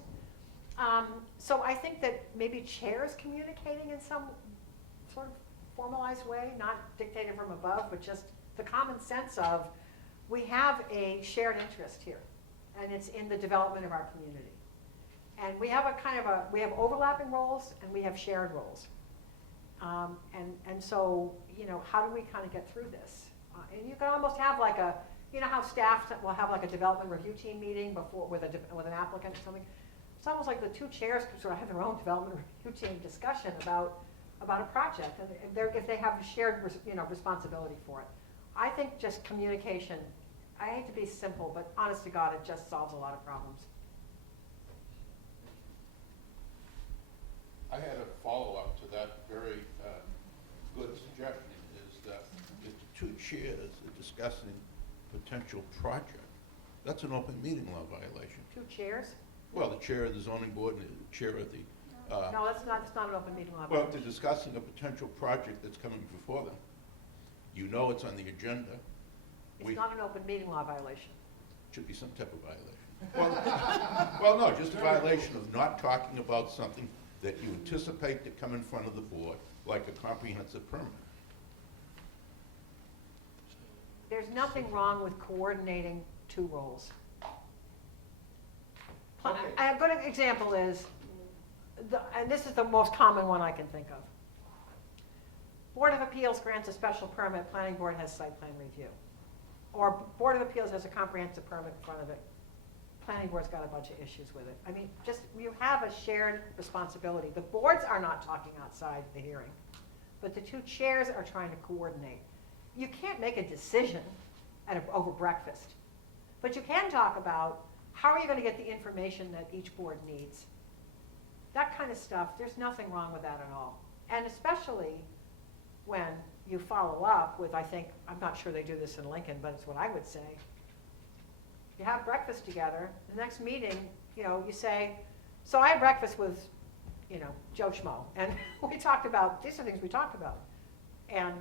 So I think that maybe chairs communicating in some sort of formalized way, not dictated from above, but just the common sense of, we have a shared interest here, and it's in the development of our community. And we have we have overlapping roles and we have shared roles. And so, how do we kind of get through this? And you can almost have like how staff will have like a development review team meeting before with an applicant or something. It's almost like the two chairs can sort of have their own development review team discussion about a project, and if they have a shared responsibility for it. I think just communication, I hate to be simple, but honest to God, it just solves a lot of problems. I had a follow-up to that very good suggestion, is that if the two chairs are discussing potential project, that's an open meeting law violation. Two chairs? Well, the chair of the zoning board and the chair of the... No, that's not an open meeting law. Well, if they're discussing a potential project that's coming before them, it's on the agenda. It's not an open meeting law violation. Should be some type of violation. Well, no, just a violation of not talking about something that you anticipate to come in front of the board, like a comprehensive permit. There's nothing wrong with coordinating two roles. Okay. A good example is, and this is the most common one I can think of. Board of Appeals grants a special permit, Planning Board has site plan review. Or Board of Appeals has a comprehensive permit in front of it. planning board's got a bunch of issues with it. I mean, just, you have a shared responsibility. The boards are not talking outside the hearing, but the two chairs are trying to coordinate. You can't make a decision over breakfast, but you can talk about how are you gonna get the information that each board needs. That kind of stuff, there's nothing wrong with that at all. And especially when you follow up with, I'm not sure they do this in Lincoln, but it's what I would say. You have breakfast together, the next meeting, you say, so I had breakfast with, Joe Schmo, and we talked about, these are things we talked about. And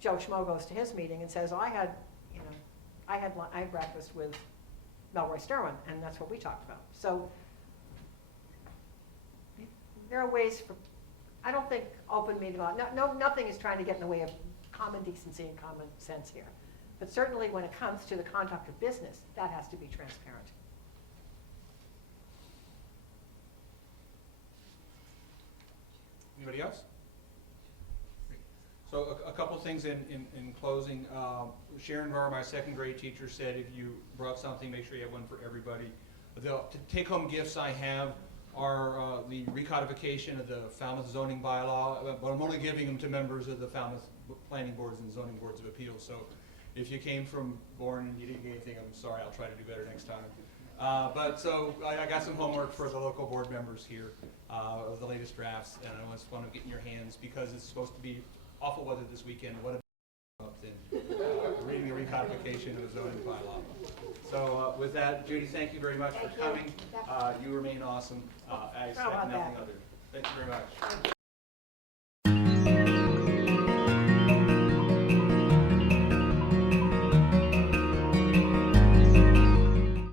Joe Schmo goes to his meeting and says, I had breakfast with Melroy Sterwin, and that's what we talked about. So there are ways for, I don't think open meeting law, nothing is trying to get in the way of common decency and common sense here. But certainly when it comes to the conduct of business, that has to be transparent. Anybody else? So a couple things in closing. Sharon Varr, my second grade teacher, said if you brought something, make sure you have one for everybody. The take-home gifts I have are the recodification of the Falmouth zoning bylaw, but I'm only giving them to members of the Falmouth planning boards and zoning boards of appeals. So if you came from Bourne and you didn't get anything, I'm sorry, I'll try to do better next time. But so I got some homework for the local board members here of the latest drafts, and I just want to get in your hands because it's supposed to be awful weather this weekend. What a than reading the recodification of the zoning bylaw. So with that, Judy, thank you very much for coming. You remain awesome. I expect nothing other. Thank you very much.